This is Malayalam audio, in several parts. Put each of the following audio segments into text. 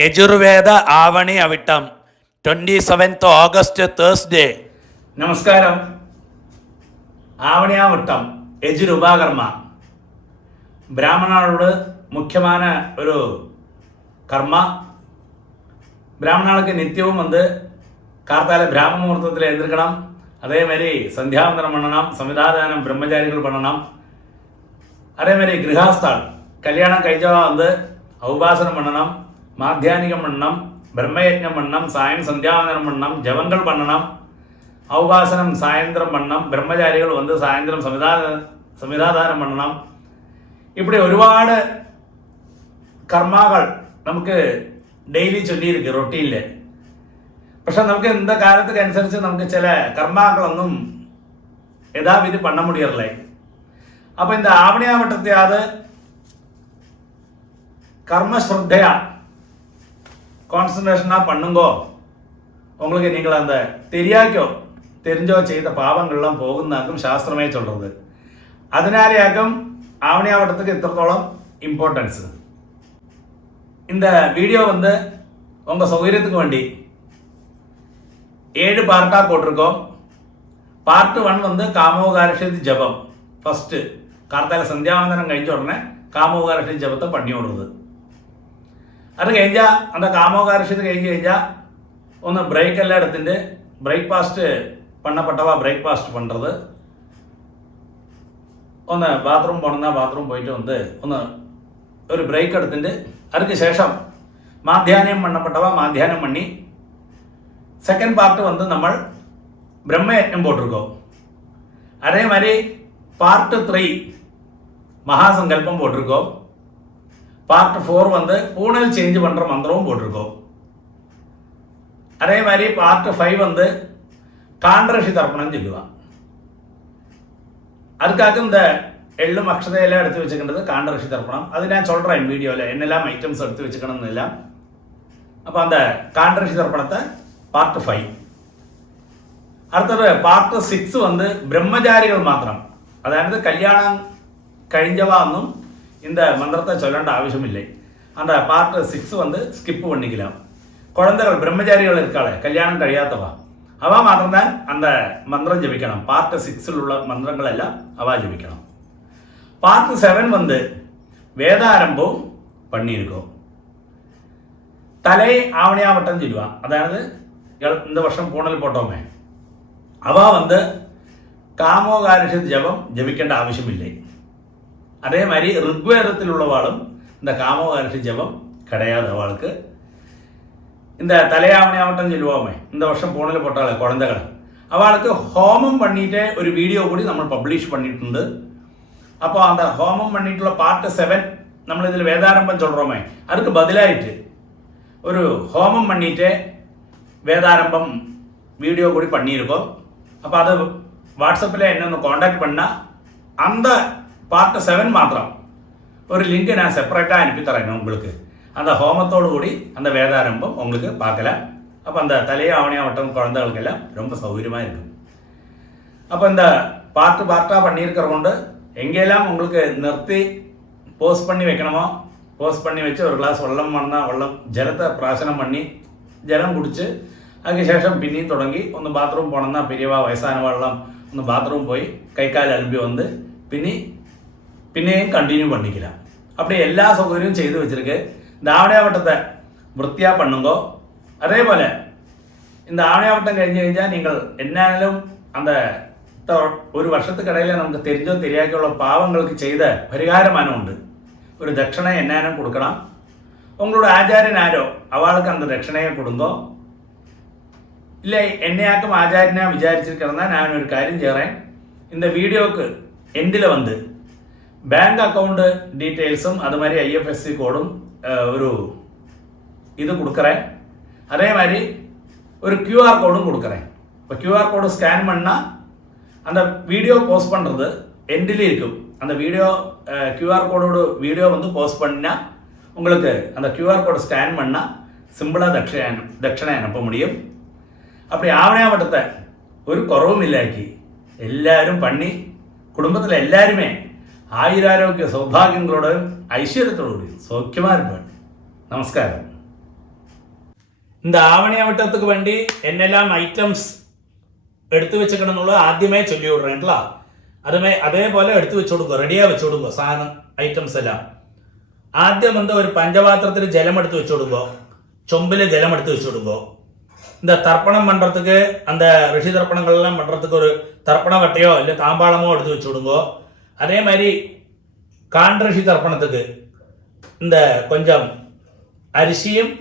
Yajurveda Avani Avittam 27th August Thursday. നമസ്കാരം. ആവണിയാവട്ടം യജുരുപാകർമ്മ ബ്രാഹ്മണോട് മുഖ്യமான ഒരു കർമ്മ. ബ്രാഹ്മണർക്ക് നിത്യവും കാർത്താല ബ്രാഹ്മമുഹൂർത്തത്തിൽ എഴുന്നേൽക്കണം. അതേമാതിരി സന്ധ്യാവന്തനം பண்ணണം, സംവിധാനം ബ്രഹ്മചാരികൾ பண்ணണം. അതേമാതിരി ഗൃഹസ്ഥാൾ കല്യാണം കഴിച്ചവ ஔபாசனம் பண்ணணும், மாத்தியானிகம் பண்ணணும், பிரம்மயஜ்ஞம் பண்ணணும், சாயம் சந்தியாவந்தனம் பண்ணணும், ஜபங்கள் பண்ணணும், ஔபாசனம் சாயந்திரம் பண்ணணும், பிரம்மചാരികൾ சாயந்திரம் സംവിധാനം பண்ணணும். இப்படி ഒരുപാട് കർമ്മകൾ നമുക്ക് ഡെയിലി ചൊല്ലിയിരിക്കും റൊട്ടീനിൽ. പക്ഷെ നമുക്ക് இந்த കാലத்துக்கு അനുസരിച്ച് നമുക്ക് ചില കർമ്മങ്ങളൊന്നും യഥാവിധി பண்ண முடியறல. அப்போ இந்த ஆவணியாவட்டத்தையாவது கர்மஸ்ரத்தையா கான்சன்ட்ரேஷனாக பண்ணுங்கோ, உங்களுக்கு நீங்கள் அந்த தெரியாக்கோ தெரிஞ்சோ செய்த பாவங்கள்லாம் போகுന്നാക്കും சாஸ்திரமே சொல்கிறது. அதனாலேயாக்கும் ஆவணியாவட்டத்துக்கு இത്രത്തോളം இம்பார்ட்டன்ஸு. இந்த வீடியோ உங்கள் சௌகரியத்துக்கு வேண்டி 7 பார்ட்டாக போட்டிருக்கோம். பார்ட் 1 காமோகாரிஷதி ஜபம். ஃபஸ்ட்டு கார்த்தால சந்தியாவந்தனம் கழிஞ்ச உடனே காமோகாரிஷதி ஜபத்தை பண்ணி விடுறது. അത് കഴിഞ്ഞാൽ அந்த காமோகாரிஷத்து കഴിഞ്ഞാൽ ഒന്ന് ബ്രേക്ക് എല്ലാം എടുത്തിട്ട് ബ്രേക്ക്ഫാസ്റ്റ് பண்ணப்பட்டவா ബ്രേക്ക്ഫാസ്റ്റ് பண்ணுறது. ഒന്ന് ബാത്റൂം പോകണമെന്നാ ബാത്റൂം പോയിട്ട് ഒന്ന് ഒരു ബ്രേക്ക് എടുത്തിട്ട് அதுக்கு ശേഷം மாத்தியானம் பண்ணப்பட்டவா மாத்தியானம் பண்ணி செகண்ட் பார்ட் നമ്മൾ பிரம்மயஜ்ஞம் போட்டிருக்கோம். அதே மாதிரி பார்ட் 3 மகாசங்கல்பம் போட்டிருக்கோம். பார்ட் 4 பூனல் சேஞ்ச் பண்ணுற மந்திரமும் போட்டிருக்கோம். அதே மாதிரி பார்ட் 5 காண்டரிஷி தர்ப்பணம் சொல்லுவான். அதுக்காக இந்த எள்ளும் அக்ஷதையெல்லாம் எடுத்து வச்சுக்கின்றது காண்டரிஷி தர்ப்பணம். அது நான் சொல்கிறேன் வீடியோவில் என்னெல்லாம் ஐட்டம்ஸ் எடுத்து வச்சுக்கணும்னு எல்லாம். அப்போ அந்த காண்டரிஷி தர்ப்பணத்தை பார்ட் 5. அடுத்தது பார்ட் 6 பிரம்மச்சாரிகள் மாத்திரம். அதாவது கல்யாணம் கழிஞ்சவா ஒன்றும் இந்த மந்திரத்தை சொல்லண்ட ஆவசியமில்லை. அந்த பார்ட் 6 ஸ்கிப் பண்ணிக்கலாம். குழந்தைகள் பிரம்மச்சாரிகள் இருக்காளே கல்யாணம் കഴിയാത്തவா அவ மாத்திரம்தான் அந்த மந்திரம் ஜபிக்கணும். பார்ட் 6 உள்ள மந்திரங்கள் எல்லாம் அவ ஜபிக்கணும். பார்ட் 7 வேதாரம்பம் பண்ணியிருக்கோம். தலை ஆவணியாவட்டம் சொல்லுவான். அதாவது இந்த வருஷம் பூனல் போட்டோமே அவ காமோகாரிஷத் ஜபம் ஜபிക്കേണ്ട ஆவசியமில்லை. அதே மாதிரி ருக்வேதத்தில் உள்ளவாளும் இந்த காமோகாரிஷ ஜபம் கிடையாது. அவளுக்கு இந்த தலையாவணியாவட்டம் சொல்லுவோமே இந்த வருஷம் பூனல் போட்டாள் குழந்தைகள் அவளுக்கு ஹோமம் பண்ணிட்டே ஒரு வீடியோ കൂടി നമ്മൾ പബ്ലിഷ് பண்ணிട്ടുണ്ട്. അപ്പോൾ அந்த ஹோமம் பண்ணிட்டுள்ள பார்ட் 7 നമ്മൾ ഇതിൽ വേദാരംഭം சொல்கிறோமே அதுக்கு பதிலாயிட்டு ஒரு ஹோமம் பண்ணிட்டு வேதாரம்பம் வீடியோ கூட பண்ணியிருக்கோம். அப்போ அது வாட்ஸ்அப்பில் என்ன காண்டாக்ட் பண்ணால் அந்த பார்ட் 7 மாத்திரம் ஒரு லிங்க் நான் செப்பரேட்டாக அனுப்பி தரேன் உங்களுக்கு. அந்த ஹோமத்தோடு கூடி அந்த வேதாரம்பம் உங்களுக்கு பார்க்கலாம். அப்போ அந்த தலையாவணியாவட்டம் குழந்தைகளுக்கெல்லாம் ரொம்ப சௌகரியமாக இருக்கும். அப்போ இந்த பார்ட்டாக பண்ணியிருக்கிறவங்க எங்கெல்லாம் உங்களுக்கு நிறுத்தி போஸ்ட் பண்ணி வைக்கணுமோ போஸ்ட் பண்ணி வச்சு ஒரு கிளாஸ் வெள்ளம் வந்தால் வெள்ளம் ஜலத்தை பிராசனம் பண்ணி ജലം കുടിച്ച് അതിന് ശേഷം പിന്നെയും തുടങ്ങി ഒന്ന് ബാത്റൂം പോകണമെന്നാ പെരിയവ വയസ്സാനവെള്ളം ഒന്ന് ബാത്റൂം പോയി കൈക്കാൽ അലമ്പി പിന്നെയും കണ്ടിന്യൂ பண்ணிக்கலாம். அப்படி எல்லா சௌகரியமும் செய்து வச்சிருக்கு. இந்த ஆவணியாவட்டத்தை വൃത്തിயாக பண்ணுங்கோ. அதேபோல் இந்த ஆவணியாவட்டம் കഴിഞ്ഞാൽ நீங்கள் എന്നാലും அந்த ஒரு வருஷத்துக்கிடையில் നമുക്ക് தெரிஞ்சோ தெரியாக்கோ பாவங்களுக்கு செய்த பரிகாரமானம் உண்டு. ஒரு தட்சணை എന്നാനും கொடுக்கலாம். உங்களோட ஆச்சாரியன் ஆரோ அவளுக்கு அந்த தட்சணையை கொடுங்கோ. இல்லை என்னையாக்கும் ஆச்சாரியனா விசாரிச்சிருக்கிறதா நான் ஒரு காரியம் செய்கிறேன். இந்த வீடியோவுக்கு எண்டில் பேங்க் அக்கௌண்ட் டீட்டெயில்ஸும் அது மாதிரி IFSC கோடும் ஒரு இது கொடுக்குறேன். அதே மாதிரி ஒரு QR கோடும் கொடுக்குறேன். இப்போ QR கோடு ஸ்கேன் பண்ணால் அந்த வீடியோ போஸ்ட் பண்ணுறது எண்டில் இருக்கும். அந்த வீடியோ QR கோடோட வீடியோ போஸ்ட் பண்ணால் உங்களுக்கு அந்த QR கோடு ஸ்கேன் பண்ணால் சிம்பிளாக தட்சணை அனுப்ப முடியும். அப்படி ஆவணியாவட்டத்தை ஒரு குறவும் இல்லாக்கி எல்லாரும் பண்ணி குடும்பத்தில் எல்லாருமே ஆயுராரோக்கிய சௌபாகியங்களோட ஐஸ்வர்யத்தோடு சௌக்கியமாக இருப்பாங்க. நமஸ்காரம். இந்த ஆவணி ஆவட்டத்துக்கு வேண்டி என்னெல்லாம் ஐட்டம்ஸ் எடுத்து വെച്ചിട്ടുണ്ടെന്നുള്ളത് ആദ്യമേ ചൊല്ലി വിടുறேன்ல അതേപോലെ എടുത്തു വെച്ചു കൊടുക്കുക, റെഡിയാ വെച്ചു കൊടുക്കുക സാധനം ഐറ്റംസ് എല്ലാം. ആദ്യം ഒരു പഞ്ചപാത്രത്തിൽ ജലം എടുത്ത് വെച്ചു കൊടുക്കുക, சொம்பில் ஜலம் எடுத்து வச்சு விடுங்கோ. இந்த தர்ப்பணம் பண்ணுறதுக்கு அந்த ரிஷி தர்ப்பணங்கள்லாம் பண்ணுறதுக்கு ஒரு தர்ப்பண வட்டையோ இல்லை தாம்பாளமோ எடுத்து வச்சு விடுங்கோ. அதே மாதிரி காண்ரிஷி தர்ப்பணத்துக்கு இந்த கொஞ்சம் அரிசியும்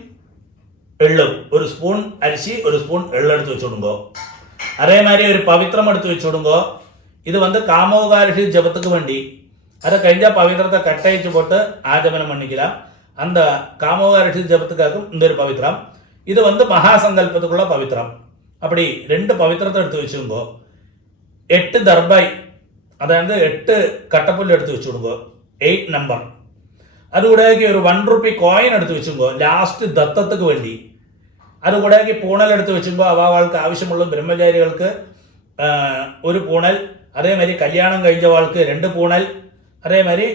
எள்ளும், ஒரு ஸ்பூன் அரிசி ஒரு ஸ்பூன் எள்ளு எடுத்து வச்சு விடுங்கோ. அதே மாதிரி ஒரு பவித்திரம் எடுத்து வச்சு விடுங்கோ. இது காமோகாரிஷி ஜபத்துக்கு வேண்டி. அதை கழிஞ்சால் பவித்திரத்தை கட்டழிச்சு போட்டு ஆஜமனம் பண்ணிக்கலாம். அந்த காமோகாரிஷி ஜபத்துக்காகவும் இந்த ஒரு பவித்திரம். இது மகாசங்கல்பத்துக்குள்ள பவித்திரம். அப்படி 2 பவித்திரத்தை எடுத்து வச்சுங்கோ. 8 தர்பாய், அதாவது 8 கட்டப்புல் எடுத்து வச்சுடுங்கோ, 8 நம்பர். அது கூட ஒரு 1 ரூபி காயின் எடுத்து வச்சுங்கோ ലാസ്റ്റ് ദത്തத்துக்கு വേണ്ടി. അത് കൂടാക്കി പൂണൽ എടുത്ത് വെച്ചുമ്പോൾ അവൾക്ക് ആവശ്യമുള്ള ബ്രഹ്മചാരികൾക്ക് 1 പൂണൽ, അതേമാതിരി കല്യാണം കഴിഞ്ഞവാൾക്ക് 2 പൂണൽ, അതേമാതിരി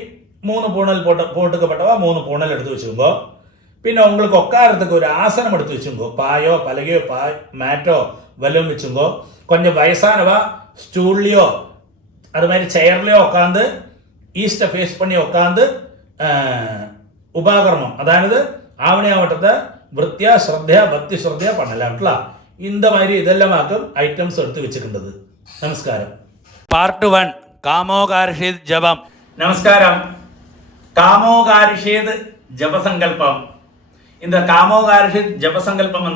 3 பூணல் போட்டுக்கப்பட்டவா 3 பூணல் எடுத்து வச்சுக்கோங்க. പിന്നെ உங்களுக்கு உட்காரத்துக்கு ஒரு ஆசனம் எடுத்து வச்சுக்கோ, பாயோ பலகையோ மேட்டோ வல்லும் வச்சுக்கோ. கொஞ்சம் வயசானவா ஸ்டூல்லையோ அது மாதிரி சேர்லையோ உட்காந்து ஈஸ்ட்டை ஃபேஸ் பண்ணி உட்காந்து உபாகரணம், அதாவது ஆவணி ஆவட்டத்தை விருத்தியா ஸ்ரத்தையா பக்தி ஸ்ரத்தையா பண்ணலாம்ல. இந்த மாதிரி இதெல்லாமாக்கும் ஐட்டம்ஸ் எடுத்து வச்சுக்கின்றது. நமஸ்காரம். പാർട്ട് 1 കാമോകാരിഷീത് ജപം. நமஸ்காரம். காமோகாரிஷேத் ஜபசங்கல்பம். இந்த காமோகாரிஷேத் ஜபசங்கல்பம்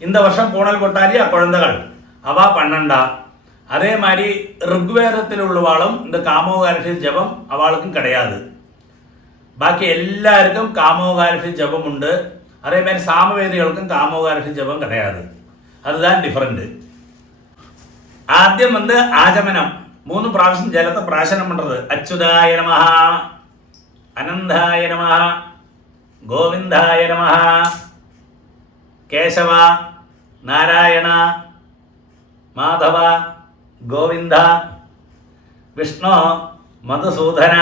இந்த வருஷம் பூணல் கொட்டாலி குழந்தைகள் அவ பண்ணண்டா. அதே மாதிரி ഋഗ്വേദത്തിൽ உள்ளவாளும் இந்த காமோகாரிஷேத் ஜபம் அவளுக்கும் கிடையாது. பாக்கி எல்லாருக்கும் காமோகாரிஷேத் ஜபம் உண்டு. அதே மாதிரி சாமவேதிகளுக்கும் காமோகாரிஷேத் ஜபம் கிடையாது. அதுதான் டிஃபரெண்ட். ആദ്യം ആചമനം 3 പ്രാവശ്യം ജലത്തെ പ്രാശനം പண்றது. അച്യുതായ നമഃ, അനന്തായ നമഃ, ഗോവിന്ദായ നമഃ, കേശവ, നാരായണ, മാധവ, ഗോവിന്ദ, വിഷ്ണു, മധുസൂദന,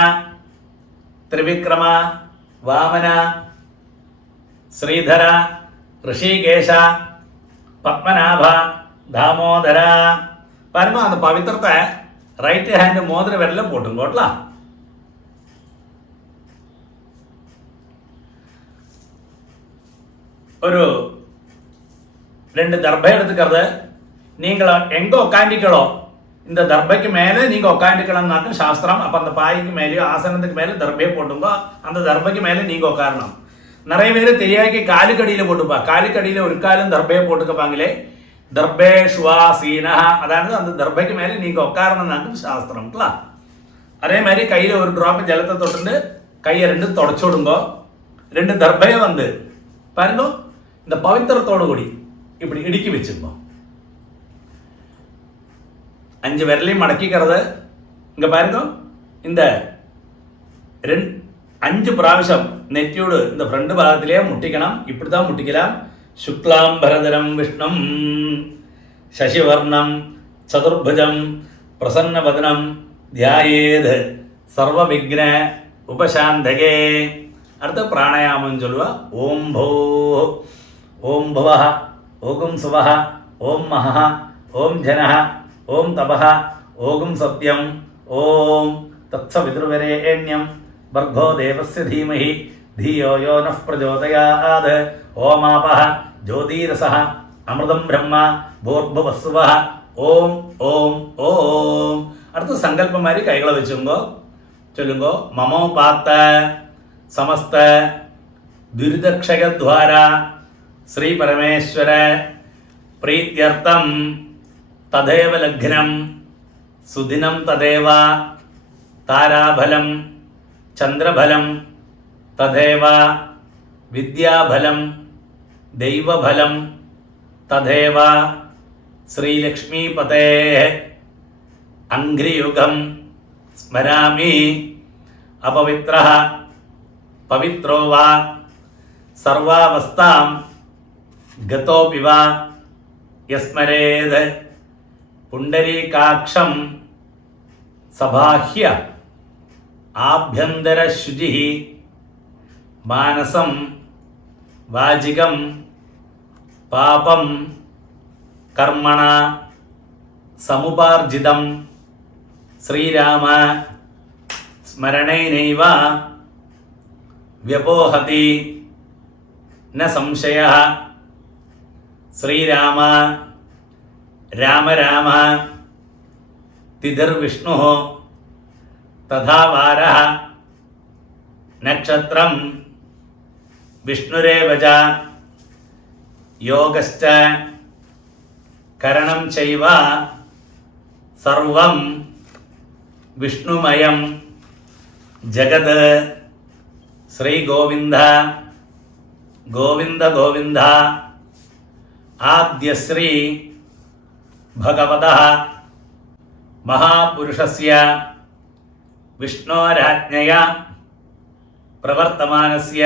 ത്രിവിക്രമ, വാമന, ശ്രീധര, ഋഷികേശ, പത്മനാഭ, தாமோதர. பாருங்க, அந்த பவித்திரத்தை ரைட் ஹேண்ட் மோதிர விரல போட்டுங்கோட்டலாம். ஒரு 2 தர்பை எடுத்துக்கிறது. நீங்கள் எங்கே உட்காண்டிக்களோ இந்த தர்பைக்கு மேலே நீங்கள் உட்காண்டிக்கலாம்னாக்கும் சாஸ்திரம். அப்போ அந்த பாய்க்கு மேலேயோ ஆசனத்துக்கு மேலே தர்பையை போட்டுங்கோ. அந்த தர்பைக்கு மேலே நீங்கள் உட்காரணும். நிறைய பேர் தெரியாக்கி காலுக்கடியில் போட்டுப்பா. காலுக்கடியில் ஒரு காலும் தர்பையை போட்டுக்கப்பாங்களே, தர்பேஷ்வாசீனா, அதாவது அந்த தர்பைக்கு மேலே நீங்கள் உட்காரணும்னாக்கும் சாஸ்திரம்ங்களா. அதே மாதிரி கையில் ஒரு ட்ராப் ஜலத்தை தொட்டு கையை 2 தொடச்சு விடுங்கோ. 2 தர்பையை பாருங்க இந்த பவித்திரத்தோடு கூடி இப்படி இடுக்கி வச்சுக்கோ. 5 விரலையும் மடக்கிக்கிறது. இங்கே பாருங்க, இந்த 5 പ്രാവശ്യം നെറ്റിയോട് இந்த ഫ്രണ്ട് ഭാഗത്തിലേ മുട്ടിക്കണം. இப்படி தான் முட்டிக்கலாம். ശുക്ലാം ഭരതരം വിഷ്ണം ശശിവർണം ചതുർഭുജം പ്രസന്നവദനം ധ്യായേത് സർവവിഘ്ന ഉപശാന്തകേ. അടുത്ത പ്രാണായാമം ചൊല്ലുക. ഓം ഭോ, ഓം ഭുവഃ, ഓം സുവഃ, ഓം മഹഃ, ഓം ജനഃ, ഓം തപഃ, ഓം സത്യം, ഓം തത്സവിതുർവരേണ്യം ഭർഗോ ദേവസ്യ ധീമഹി ധിയോ യോ നഃ പ്രചോദയാത്. ഓമാപഃ ജ്യോതിരസഃ അമൃതം ബ്രഹ്മ ഭൂർഭുവസ്സുവഃ. ഓം ഓം ഓം. അടുത്ത സങ്കല്പമാരി കൈകളെ വെച്ചുങ്കോ ചൊല്ലുങ്കോ. മമോപാത്ത സമസ്ത ദുരിതക്ഷയദ്വാര ശ്രീ പരമേശ്വര പ്രീത്യർത്ഥം തദേവ ലഗ്നം സുദിനം തദേവ താരാഫലം ചന്ദ്രഫലം തദേവ വിദ്യാഫലം ദൈവഫലം തദേവ ശ്രീലക്ഷ്മീപതേ അംഘ്രിയുഗം സ്മരാമി. അപവിത്രഃ പവിത്രോ വാ സർവാവസ്ഥാം ഗതോപി വാ യസ്മരേത് പുണ്ടരീകാക്ഷം സബാഹ്യ ആഭ്യന്തരശുചി മാനസം വാചികം പാപം കർമ്മണ സമുപാർജിതം ശ്രീരാമ സ്മരണേനൈവ വ്യപോഹതി ന സംശയഃ. ശ്രീരാമ രാമ രാമ തിഥിർവിഷ്ണുഃ തഥാ വാരഃ നക്ഷത്രം വിഷ്ണുരേവ ച യോഗശ്ച കരണം ചൈവ സർവം വിഷ്ണുമയം ജഗത്. ശ്രീ ഗോവിന്ദ ഗോവിന്ദ ഗോവിന്ദ. ആദ്യശ്രീ ഭഗവതഃ മഹാപുരുഷസ്യ വിഷ്ണോരാജ്ഞയാ പ്രവർത്തമാനസ്യ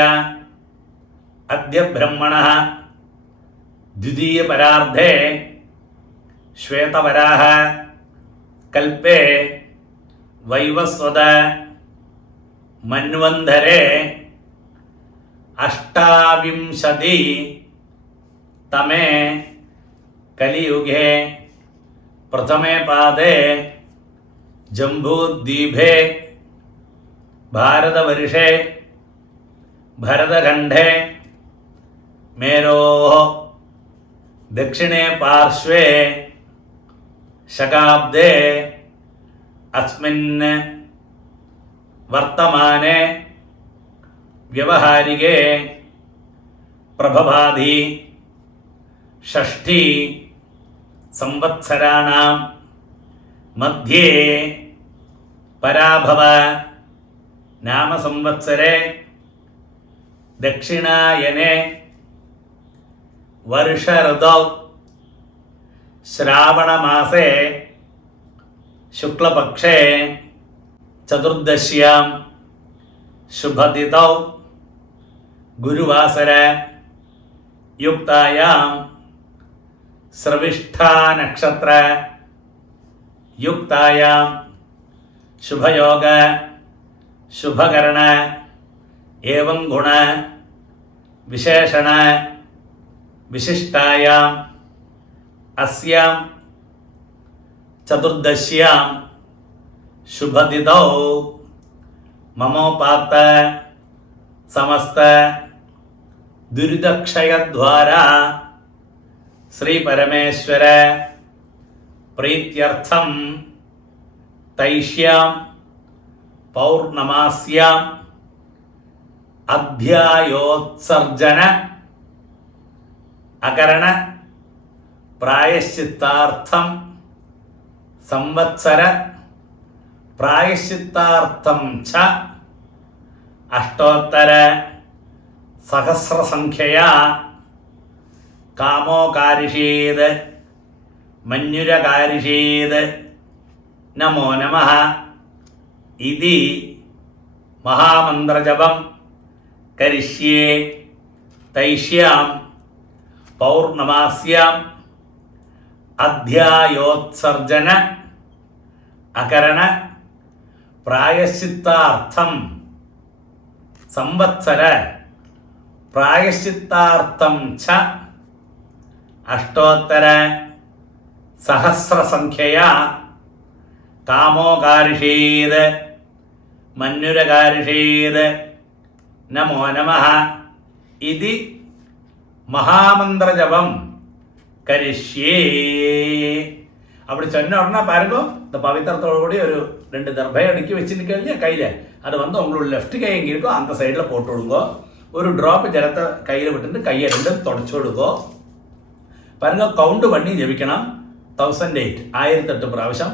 അദ്യ ബ്രഹ്മണഃ ദ്വിതീയപരാർദ്ധേ ശ്വേതവരാഹ കൽപ്പേ വൈവസ്വത മന്വന്തരേ അഷ്ടാവിംശതി തമേ കലിയുഗേ പ്രഥമേ പാദേ ജംബൂദ്വീപേ ഭാരതവർഷേ ഭരതഖണ്ഡേ മേരോः ദക്ഷിണേ പാർശ്വേ ശകാബ്ദേ അസ്മിൻ വർത്തമാനെ വ്യവഹാരികേ പ്രഭവാധി ഷഷ്ഠി സംവത്സരാണാം മധ്യേ പരാഭവ നാമ സംവത്സരേ ദക്ഷിണായനെ വർഷഋതൗ ശ്രാവണമാസേ ശുക്ലപക്ഷേ ചതുർദശ്യാം ശുഭതിഥൗ ഗുരുവാസര യുക്തായാം ശ്രവിഷ്ഠാ നക്ഷത്ര യുക്തായാം ശുഭയോഗ ശുഭകരണ ഏവം ഗുണ വിശേഷണ വിശിഷ്ടായാം അസ്യാം ചതുർദശ്യാം ശുഭതിഥൗ മമോപാത്ത സമസ്ത ദുരിതക്ഷയദ്വാരാ ശ്രീ പരമേശ്വര പ്രീത്യർത്ഥം തൈഷ്യാം പൗർണമാസ്യാം അധ്യായോത്സർജന അകരണ പ്രായശ്ചിത്താർത്ഥം സംവത്സര പ്രായശ്ചിത്താർത്ഥം ച അഷ്ടോത്തര സഹസ്രസംഖ്യയാ കാമോകാരിഷീത് മഞ്ഞുരകാരിഷീത് നമോ നമഃ ഇതി മഹാമന്ത്രജപം കരിഷ്യേ തൈഷ്യാം പൗർണമാസ്യാം അധ്യായോത്സർജന അകരണ പ്രായശ്ചിത്താർത്ഥം സംവത്സര പ്രായശ്ചിത്താർത്ഥം ച അഷ്ടോത്തര സഹസ്രസംഖ്യയാ കാമോകാരിഷീത് മഞ്ഞുരകാരിഷീത് നമോ നമഃ ഇതി മഹാമന്ത്രജപം കരിഷ്യേ. அப்படி சொன்ன உடனே பாருங்க, இந்த பவித்திரத்தோடு கூடி ஒரு 2 தர்பையை அடுக்கி வச்சுருக்கேன் இல்லையா கையில், அது வந்து உங்களோட லெஃப்ட் கை எங்கே இருக்கோ அந்த சைடில் போட்டு விடுங்க. ஒரு ட்ராப் ஜலத்தை கையில் விட்டுட்டு கையை 2 தொடச்சி விடுங்க. பாருங்க, கவுண்ட் பண்ணி ஜபிக்கணும். 1008 1008 പ്രാവശ്യം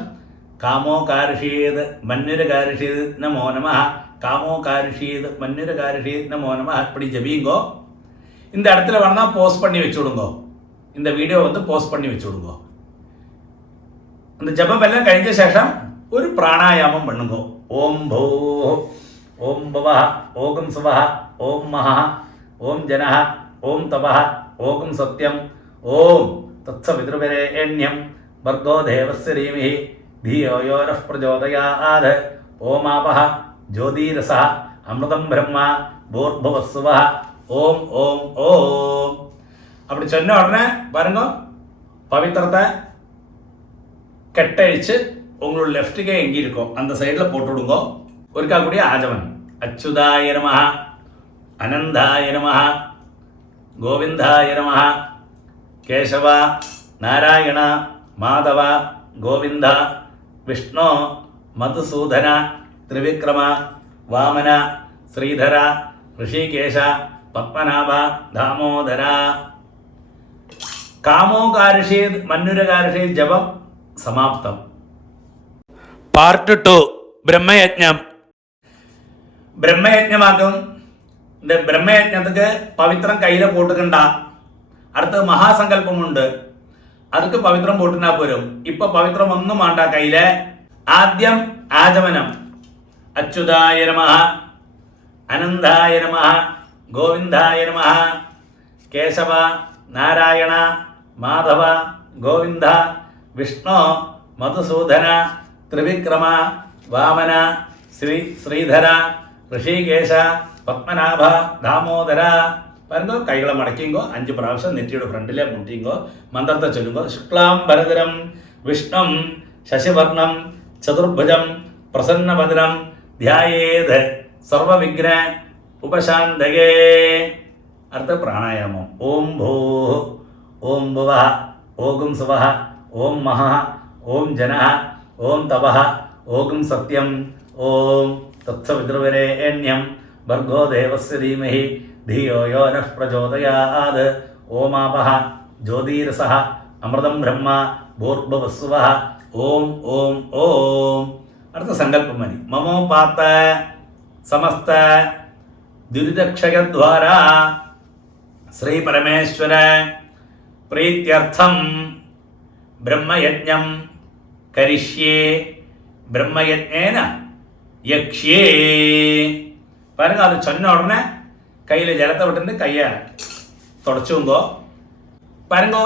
കാമോകാരിഷീത് മന്യുരകാരിഷീത് നമോ നമഃ, காமோகாரிஷீத் மன்னிரகாரிஷீத் நமோ நமः இப்படி ஜபிங்கோ. இந்த இடத்துல வேணா போஸ்ட் பண்ணி வச்சு விடுங்கோ. இந்த வீடியோ வந்து போஸ்ட் பண்ணி வச்சு விடுங்கோ. அந்த ஜபம் எல்லாம் கழிஞ்ச சேஷம் ஒரு பிராணாயாமம் பண்ணுங்கோ. ஓம் போ, ஓம் பவஹ, ஓகம் சுவஹ, ஓம் மஹா, ஓம் ஜனஹ, ஓம் தபஹ, ஓகம் சத்யம், ஓம் தத்சவிதுர்வரேண்யம் भर्गो देवस्य धीमहि धियो यो नः प्रचोदयात् ओमापः ज्योतिरसः अमृतं ब्रह्म भूर्भुवः सुवः ओम ओम ओम. அப்படி சொன்ன உடனே பாருங்க பவித்திரத்தை கெட்டழிச்சு உங்களோட லெஃப்ட் கை எங்கே இருக்கோ அந்த சைடில் போட்டு விடுங்க. ஒருக்கா கூடிய ஆஜமனம். அச்சுதாய நமஹ, அனந்தாய நமஹ, கோவிந்தாய நமஹ, கேசவ நாராயண மாதவ கோவிந்த விஷ்ணு மதுசூதன ത്രിവിക്രമ വാമന ശ്രീധര ഋഷികേശ പത്മനാഭ ദാമോദര. കാമോകാർഷീത് മന്നുരകാർഷീത് ജപം സമാപ്തം. പാർട്ട് 2 ബ്രഹ്മയജ്ഞം. பிரம்மயஜ்ஞமாக்கும். இந்த பிரம்மயஜ்ஞத்துக்கு பவித்திரம் கையில் போட்டுக்கண்டா. അടുത്ത മഹാസങ്കല്പമുണ്ട്, അതൊക്കെ പവിത്രം പോട്ടിനാ പോരും. ഇപ്പൊ പവിത്രം ഒന്നും വേണ്ട കയ്യില്. ആദ്യം ആചമനം. അച്യുതായ നമഃ, അനന്തായ നമഃ, ഗോവിന്ദായ നമഃ, കേശവ നാരായണ മാധവ ഗോവിന്ദ വിഷ്ണു മധുസൂദന ത്രിവിക്രമ വാമന ശ്രീധര ഋഷികേശ പത്മനാഭ ദാമോദര. പറയുമ്പോൾ കൈകളെ മടക്കിങ്കോ 5 പ്രാവശ്യം നെറ്റിയുടെ ഫ്രണ്ടിലെ മുട്ടിങ്കോ മന്ത്രത്തെ ചൊല്ലുങ്കോ. ശുക്ലാം ഭരതരം വിഷ്ണം ശശിവർണം ചതുർഭുജം പ്രസന്നവദനം ധ്യായേത് സർവവിഘ്ന ഉപശാന്തകേ. അടുത്ത പ്രാണായാമം. ഓം ഭൂ ഓം ഭുവഃ ഓം സുവഃ ഓം മഹഃ ഓം ജനഃ ഓം തപഃ ഓം സത്യം ഓം തത്സവിതുർവരേണ്യം ഭർഗോ ദേവസ്യ ധീമഹി ധിയോ യോ നഃ പ്രചോദയാത്. ഓമാപഃ ജ്യോതിരസഃ അമൃതം ബ്രഹ്മ ഭൂർഭുവസ്സുവഃ ഓം ഓം ഓം. അടുത്ത സങ്കല്പം മതി. മമോപാത്ത സമസ്ത ദുരിതക്ഷയദ്വാര ശ്രീ പരമേശ്വര പ്രീത്യർത്ഥം ബ്രഹ്മയജ്ഞം കരിഷ്യേ ബ്രഹ്മയജ്ഞേന യക്ഷ്യേ. பாருங்க, அது சொன்ன உடனே கையில் ஜலத்தை விட்டுட்டு கையை தொடச்சுங்கோ. பாருங்க,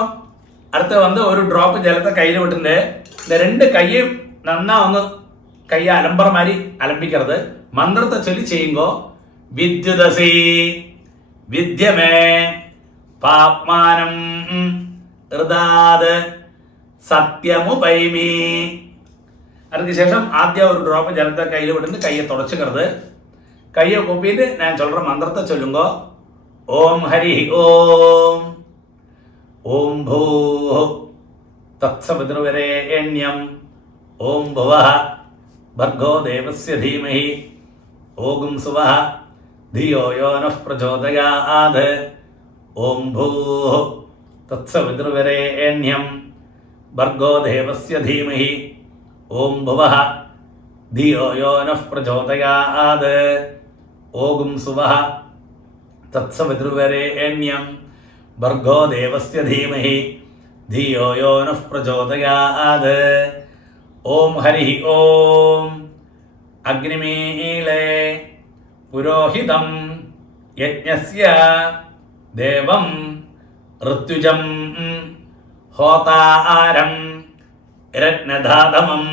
அடுத்து ஒரு ட்ராப்பு ஜலத்தை கையில் விட்டுட்டு இந்த 2 கையும் നന്നാ ഒന്ന് കൈ അലമ്പറ മാതിരി അലമ്പിക്കരുത്. മന്ത്രത്തെ ചൊല്ലി ചെയ്യുങ്കോ. വിദ്യുതസി വിദ്യമേ പാപ്മാനം ഹൃദാത് സത്യമുപൈമി. അതിനുശേഷം ആദ്യം ഒരു ഡ്രോപ്പ് ജലത്തെ കയ്യിൽ വിടുന്ന് കയ്യെ തുടച്ചുക്കരുത്. കയ്യെ കൂപ്പിയിട്ട് ഞാൻ ചൊല്ലുന്ന മന്ത്രത്തെ ചൊല്ലുങ്കോ. ഓം ഹരി ഓം ഓം ഭൂ തത്സവിതുർവരേണ്യം ഓം ഭുവഃ ഭർഗോ ദേവസ്യ ധീമഹി ഓം സുവഃ ധിയോ യോ നഃ പ്രചോദയാത്. ഓം ഭൂ തത്സവിതുർവരേണ്യം ഭർഗോ ദേവസ്യ ധീമഹി ഓം ഭുവഃ ധിയോ യോ നഃ പ്രചോദയാത്. ഓം സുവഃ തത്സവിതുർവരേണ്യം ഭർഗോ ദേവസ്യ ധീമഹി ധിയോ യോ നഃ പ്രചോദയാത്. ഓം ഹരി ഓം. അഗ്നിമീളേ പുരോഹിതം യജ്ഞസ്യ ദേവം ഋത്വിജം ഹോതാരം രത്നധാതമം.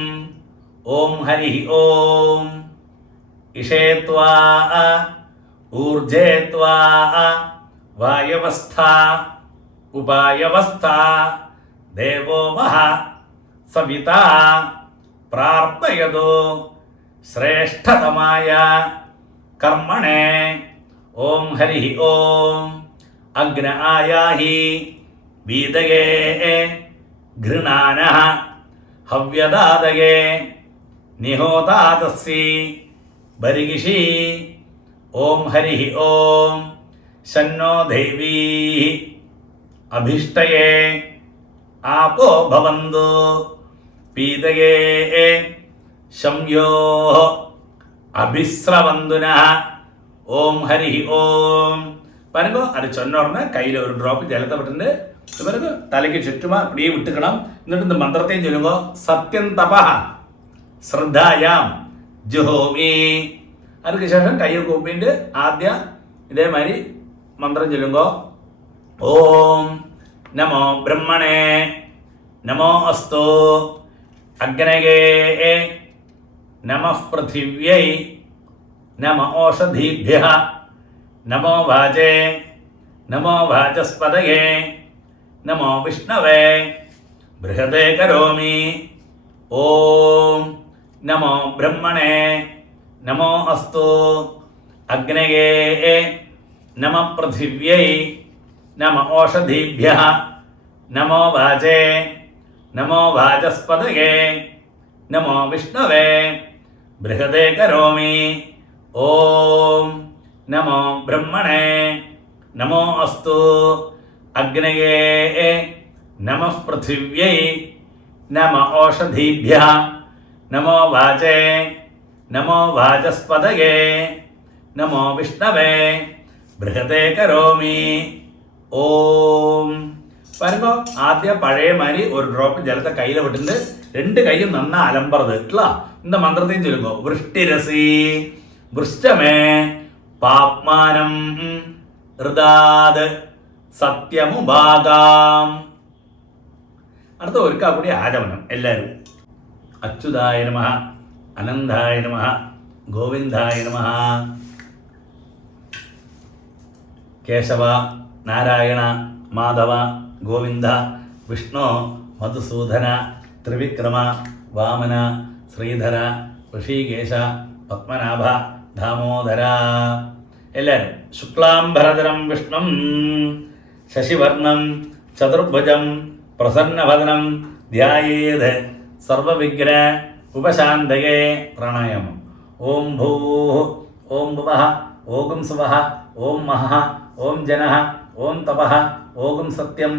ഓം ഹരി ഓം. ഇഷേത്വാ ഊർജേത്വാ വായവസ്ഥ ഉപായവസ്ഥ ദേവോ വഹ സവിത പ്രാർത്ഥയതോ ശ്രേഷ്ഠതമായ കർമ്മണേ. ഓം ഹരി ഓം. അഗ്ന ആയാഹി വീതയേ ഗൃണാനഃ ഹവ്യദാതയേ നിഹോതാതസ്സി ബരിഗിഷി. ഓം ഹരി ഓം. ശന്നോ ദേവീ അഭിഷ്ടയേ ആപോ ഭവന്തു പീതയേ ശംയോ അഭിസ്രവന്തുനഃ. ഓം ഹരി ഓം. பாருங்க, அது சொன்ன உடனே கையில் ஒரு ட்ராப் ஜலத்தை விட்டுட்டு பிறகு தலைக்கு ചുറ്റുമാ அப்படியே விட்டுக்கணும். എന്നിട്ട് இந்த മന്ത്രത്തെയും ചൊല്ലുമ്പോ സത്യം തപഃ ശ്രദ്ധായാം ജുഹോമി. അതിന് ശേഷം കയ്യിൽ കൂപ്പിയിട്ട് ആദ്യം ഇതേമാതിരി മന്ത്രം ചൊല്ലുമ്പോ ഓം നമോ ബ്രഹ്മണേ നമോ അസ്തു അഗ്നയേ നമഃ പൃഥിവ്യൈ നമ ഓഷധീഭ്യഃ നമോ വാചേ നമോ വാചസ്പതയേ നമോ വിഷ്ണവേ ബൃഹദേ കരോമി. ഓം നമോ ബ്രഹ്മണേ നമോ അസ്തു അഗ്നയേ നമ പൃഥിവ്യൈ നമ ഓഷധീഭ്യഃ നമോ വാചേ നമോ വാചസ്പതയേ നമോ വിഷ്ണവേ ബൃഹദേ കരോമി. ഓം നമോ ബ്രഹ്മണേ നമോ അസ്തു അഗ്നയേ നമ പൃഥിവ്യൈ നമ ഓഷധീഭ്യഃ നമോ വാചേ നമോ വാചസ്പതയേ നമോ വിഷ്ണവേ ബൃഹദേ കരോമി. ഓം വരുമ്പോ ആദ്യം പഴയ മാതിരി ഒരു ഡ്രോപ്പ് ജലത്തെ കയ്യിലെ വിട്ടിട്ട് 2 കൈയും നന്നാ അലമ്പറത് ഇല്ല இந்த മന്ത്രത്തെയും ചൊല്ലുമ്പോ വൃഷ്ടിരസി വൃഷ്ടമേ പാപ്മാനം ഹൃദാത് സത്യമുഭാഗാം. അടുത്ത ഒരുക്കാ കൂടി ആചമനം എല്ലാവരും. അച്യുതായ നമഃ അനന്തായ നമഃ ഗോവിന്ദായ നമഃ. കേശവ നാരായണ മാധവ ഗോവിന്ദ വിഷ്ണു മധുസൂദന ത്രിവിക്രമ വാമന ശ്രീധര ഋഷികേശ പത്മനാഭ ദാമോദര. എല്ലാവരും ശുക്ലാംബരധരം വിഷ്ണും ശശിവർണം ചതുർഭുജം പ്രസന്നവദനം ധ്യായേത് സർവവിഘ്ന ഉപശാന്തയേ. പ്രാണായാമം. ഓം ഭൂ ഓം ഭുവഃ ഓം സുവഃ ഓം മഹഃ ഓം ജനഃ ഓം തപഃ ഓം സത്യം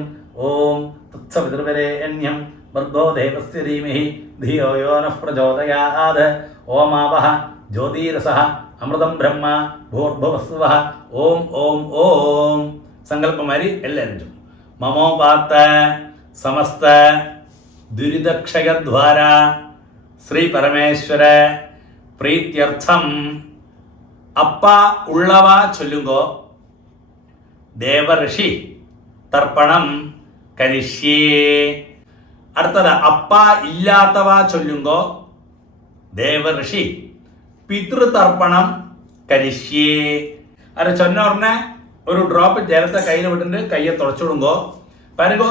ഓം തത്സവിതുർവരേണ്യം ഭർഗോ ദേവസ്യ ധീമഹി ധിയോ യോ നഃ പ്രചോദയാത്. ഓമാവഹ ജ്യോതിരസഃ അമൃതം ബ്രഹ്മ ഭൂർഭുവസ്സുവഃ. ഓം ഓം ഓം. സങ്കല്പമാരി എല്ലാവരും മമോപാത്ത സമസ്ത ദുരിതക്ഷയദ്വാര ശ്രീ പരമേശ്വര പ്രീത്യർത്ഥം അപ്പ ഉള്ളവ ചൊല്ലുങ്കോ ദേവഋഷി തർപ്പണം കരിഷ്യേ. അടുത്തത് അപ്പ ഇല്ലാത്തവ ചൊല്ലുങ്കോ ദേവഋഷി പിതൃതർപ്പണം കരിഷ്യേ. അത് ചൊന്നോറിനെ ഒരു ഡ്രോപ്പ് ജലത്തെ കയ്യിൽ വിട്ടിട്ട് കയ്യെ തുടച്ചുവിടുങ്കോ പരുകോ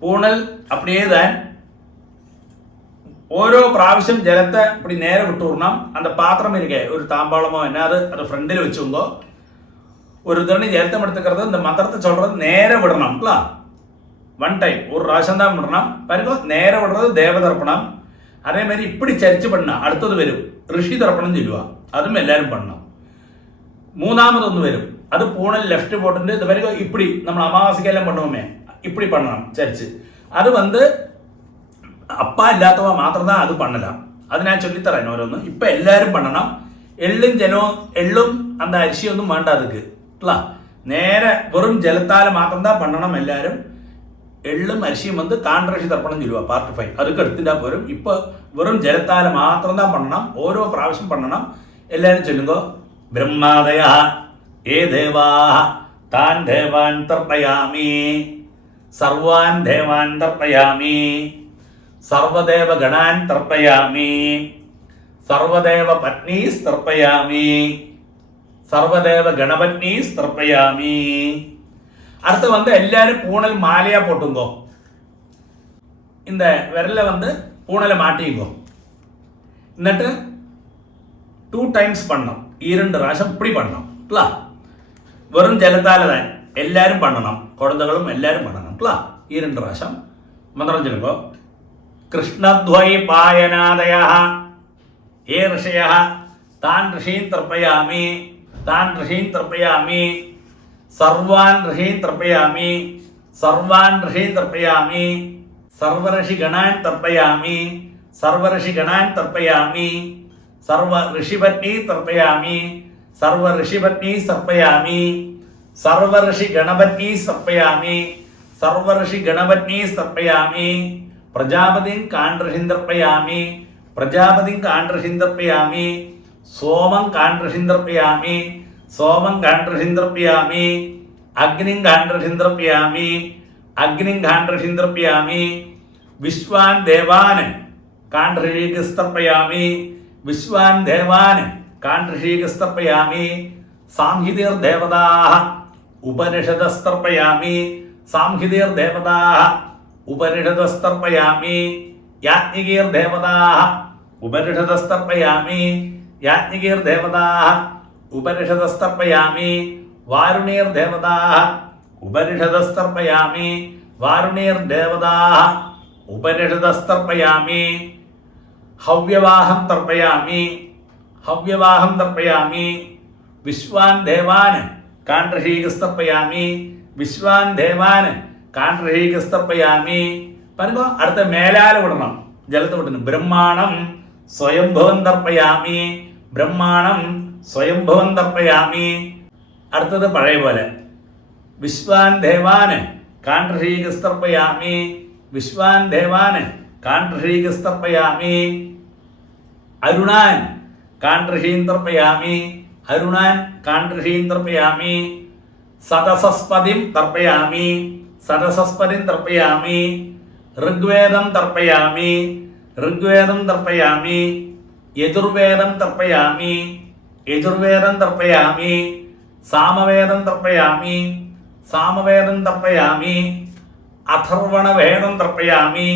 പൂണൽ அப்படியே தான் ഓരോ പ്രാവശ്യം ജലത്തെ இப்படி നേരെ വിട്ടുവിടണം. அந்த பாத்திரம் இருக்கே ஒரு தாம்பாளமோ என்னது அது ஃப்ரண்டில் வச்சுங்கோ. ஒரு தண்ணி ஜலத்தை எடுத்துக்கிறது இந்த மந்திரத்தை சொல்றது நேരെ விடணும். 1 டைம் ஒரு പ്രാവശ്യം தான் விடணும். பாருங்க നേരെ விடுறது தேவதர்ப்பணம். அதே மாதிரி இப்படி ചരിച്ച് பண்ணா അടുത്തത് വരും ഋഷി തർപ്പണം ചൊല്ലുക. അതും എല്ലാവരും பண்ணണം. മൂന്നാമതൊന്ന് വരും അത് പൂണൽ ലെഫ്റ്റ് പോട്ടിട്ട് ഇത് വരിക இப்படி നമ്മൾ അമാവാസിക്കെല്ലാം பண்ணுவோமே இப்படி பண்ணണം ചരിച്ച്. അത് വന്ന് അപ്പ ഇല്ലാത്തവ മാത്രം അത് பண்ணலாம். അത് ഞാൻ ചൊല്ലിത്തരാൻ ഓരോന്ന്. ഇപ്പം എല്ലാവരും பண்ணണം. എള്ളും அந்த അരിശിയൊന്നും വേണ്ട அதுக்கு നേരെ വെറും ജലത്താൽ മാത്രം தான் பண்ணണം. എല്ലാവരും എള്ളും അരിശിയും വന്ന് കാണ്ഡഋഷി തർപ്പണം ചൊല്ലുക പാർട്ട് 5 അതൊക്കെ എടുത്തിട്ടാൽ പോരും. ഇപ്പം വെറും ജലത്താൽ മാത്രം தான் பண்ணണം. ഓരോ പ്രാവശ്യം பண்ணണം. എല്ലാവരും ചൊല്ലുങ്കോ ബ്രഹ്മാദയ ഏ ദേവാ താൻ ദേവാൻ തർപ്പയാമി സർവാൻ ദേവാൻ തർപ്പയാമി സർവദേവ ഗണാൻ തർപ്പയാമി സർവദേവ പത്നീസ് തർപ്പയാമി സർവദേവ ഗണപത്നീസ് തർപ്പയാമി. അടുത്ത് വന്ന് എല്ലാവരും പൂണൽ മാലയാ പോട്ടുങ്കോ. இந்த விரல வந்து பூணலை மாட்டிங்கோ. എന്നിട്ട് 2 ടൈംസ് பண்ணணும். 2 പ്രാവശ്യം இப்படி பண்ணணும். വെറും ജലത്താലെ തന്നെ എല്ലാവരും பண்ணണം. കുഴന്തകളും എല്ലാവരും பண்ணണം. 2 പ്രാവശ്യം മന്ത്രം ചൊല്ലുമ്പോ കൃഷ്ണദ്വൈ പായനാദയഃ ഏ ഋഷയഃ താൻ ഋഷീൻ തർപ്പയാമി താൻ ഋഷീൻ തർപ്പയാമി സർവാൻ ഋഷീൻ തർപ്പയാമി സർവാൻ ഋഷീൻ തർപ്പയാമി സർവഋഷി ഗണാൻ തർപ്പയാമി സർവഋഷി ഗണാൻ തർപ്പയാമി സർവ ഋഷിപത്നി തർപ്പയാമി സർവ ഋഷിപത്നി തർപ്പയാമി സർവ ഋഷി ഗണപത്നി തർപ്പയാമി സർവ ഋഷി ഗണപത്നി തർപ്പയാമി പ്രജാപതിം കാണ്ഡൃഷിം തർപ്പയാമി പ്രജാപതിം കാണ്ഡൃഷിം തർപ്പയാമി സോമം കാണ്ഡൃഷിം തർപ്പയാമി സോമം കാണ്ഡൃഷിം തർപ്പയാമി അഗ്നിം കാണ്ഡൃഷിം തർപ്പയാമി അഗ്നിം കാണ്ഡൃഷിം തർപ്പയാമി വിശ്വാൻ ദേവാൻ കാണ്ഡൃഷീകസ്തർപ്പയാമി വിശ്വാൻ ദേവാൻ കാണ്ഡൃഷീകസ്തർപ്പയാമി സാംഹിതിർദേവതാഃ ഉപനിഷദസ്തർപ്പയാമി സാംഹിതീർദേവതാഃ ഉപനിഷദസ്തർപ്പയാമി യാജ്ഞികീർദേവതാഃ ഉപനിഷദസ്തർപ്പയാമി യാജ്ഞികീർദേവതാഃ ഉപനിഷദസ്തർപ്പയാമി വാരുണീർദേവതാഃ ഉപനിഷദസ്തർപ്പയാമി വാരുണീർദേവതാഃ ഉപനിഷദസ്തർപ്പയാമി ഹവ്യവാഹം തർപ്പയാമി ഹവ്യവാഹം തർപ്പയാമി വിശ്വാൻ ദേവാൻ കാണ്ഡൃഷീകസ്തർപ്പയാമി വിശ്വാൻ ദേവാൻ കാണ്ഡൃഷീകസ്തർപ്പയാമി. പറയുമ്പോൾ അടുത്ത മേലാൽ വിടണം, ജലത്ത് വിടണം. ബ്രഹ്മാണം സ്വയംഭവം തർപ്പയാമി ബ്രഹ്മാണം സ്വയംഭവം തർപ്പയാമി. അടുത്തത് പഴയ പോലെ വിശ്വാൻ ദേവാൻ കാണ്ഡൃഷീകസ്തർപ്പയാമി വിശ്വാൻ ദേവാൻ കാണ്ഡൃഷീകസ്തർപ്പയാമി. അരുണാൻ കാണ്ഡൃഷീം തർപ്പയാമി അരുണാൻ കാണ്ഡൃഷീം തർപ്പയാമി. സദസസ്പതിം തർപ്പയാമി സദസസ്പതിം തർപ്പയാമി. ഋഗ്വേദം തർപ്പയാമി ഋഗ്വേദം തർപ്പയാമി. യജുർവേദം തർപ്പയാമി യജുർവേദം തർപ്പയാമി. സാമവേദം തർപ്പയാമി സാമവേദം തർപ്പയാമി. അഥർവണവേദം തർപ്പയാമി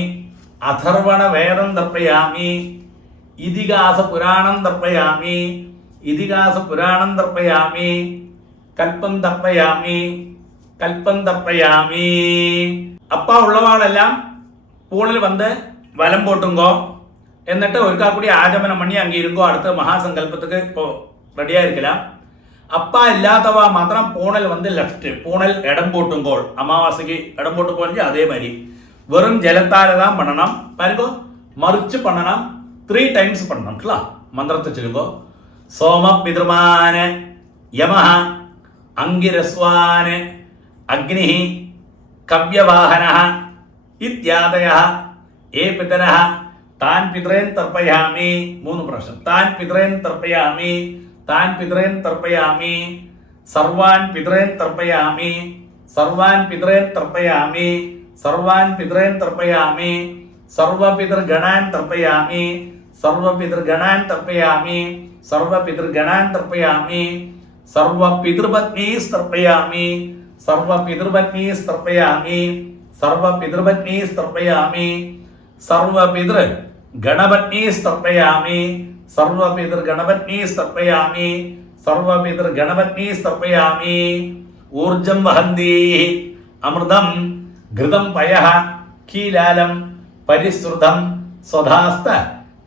അഥർവണവേദം തർപ്പയാമി. ഇതിഹാസപുരാണം തർപ്പയാമി ഇതിഹാസപുരാണം തർപ്പയാമി. കൽപ്പം തർപ്പയാമി കൽപ്പം തർപ്പയാമി. அப்பா உள்ளவாளெல்லாம் பூணில் வந்து வலம் போட்டுங்கோ. എന്നിട്ട് ഒരിക്കൽ കൂടി ആചമനം பண்ணி அங்கே இருங்கோ. அடுத்த மகாசங்கல்பத்துக்கு இப்போ ரெடியாக இருக்கலாம். அப்பா இல்லாதவா மாத்திரம் பூணல் வந்து லெஃப்ட் பூணல் இடம் போட்டுங்கோள். அமாவாசைக்கு இடம் போட்டு போனீங்க அதே மாதிரி வெறும் ஜலத்தால தான் பண்ணணும். பாருங்க மறிச்சு பண்ணணும். 3 times பண்ணணும். மந்திரத்தை சொல்லுங்கோ. சோம பிதர்மான യമഃ അങ്കിരസ്വാൻ അഗ്നി കവ്യവാഹനഃ ഇത്യാദയഃ ഏ പിതരഃ താൻ പിതരേൻ തർപ്പയാമി. 3 പ്രാവശ്യം താൻ പിതരേൻ തർപ്പയാമി താൻ പിതരേൻ തർപ്പയാമി. സർവാൻ പിതരേൻ തർപ്പയാമി സർവാൻ പിതരേൻ തർപ്പയാമി സർവാൻ പിതരേൻ തർപ്പയാമി. സർവപിതൃഗണാൻ തർപ്പയാമി സർവപിതൃഗണാൻ തർപ്പയാമി സർവപിതൃഗണാൻ തർപ്പയാമി. സർവപിതൃപത്നീസ് തർപ്പയാമി സർവപിതൃപത്നീസ് തർപ്പയാമി സർവപിതൃപത്നീസ് തർപ്പയാമി. സർവപിതൃ ഗണപത്നീസ് തർപ്പയാമി സർവപിതൃഗണപത്നീസ് തർപ്പയാമി സർവപിതൃഗണപത്നീസ് തർപ്പയാമി. ഊർജം വഹന്തി അമൃതം ഘൃതം പയഃ കീലാലം പരിശ്രുതം സ്വധാസ്ത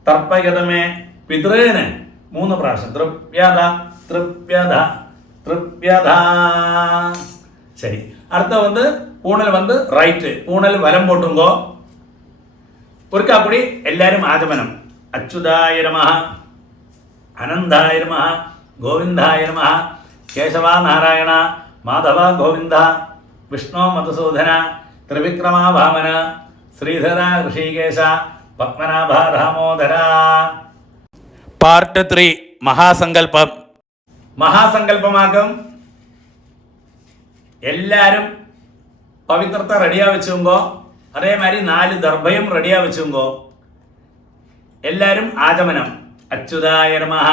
തർപ്പയതമേ പിതൃന് 3 പ്രാവശ്യം. തൃപ്യത തൃപ്യത തൃപ്യത. சரி, அடுத்த வந்து பூணல் வந்து ரைட்டு பூணல் வலம் போட்டுங்கோ. ஒருக்கா அப்படி எல்லாரும் ஆஜமனம். அச்சுதாய நமः அனந்தாய நமः கோவிந்தாய நமः கேசவா நாராயண மாதவ கோவிந்த விஷ்ணு மதுசூதன ത്രിവിക്രമ വാമന ശ്രീധര ഋഷികേശ പത്മനാഭ ദാമോദര. പാർട്ട് 3 മഹാസങ്കല്പം. മഹാസങ്കല്പമാക്കും. എല്ലാവരും പവിത്രത്തെ റെഡിയാ വെച്ചുങ്കോ. അതേമാതിരി 4 ദർഭയും റെഡിയാ വെച്ചുങ്കോ. എല്ലാവരും ആചമനം. അച്യുതായ നമഃ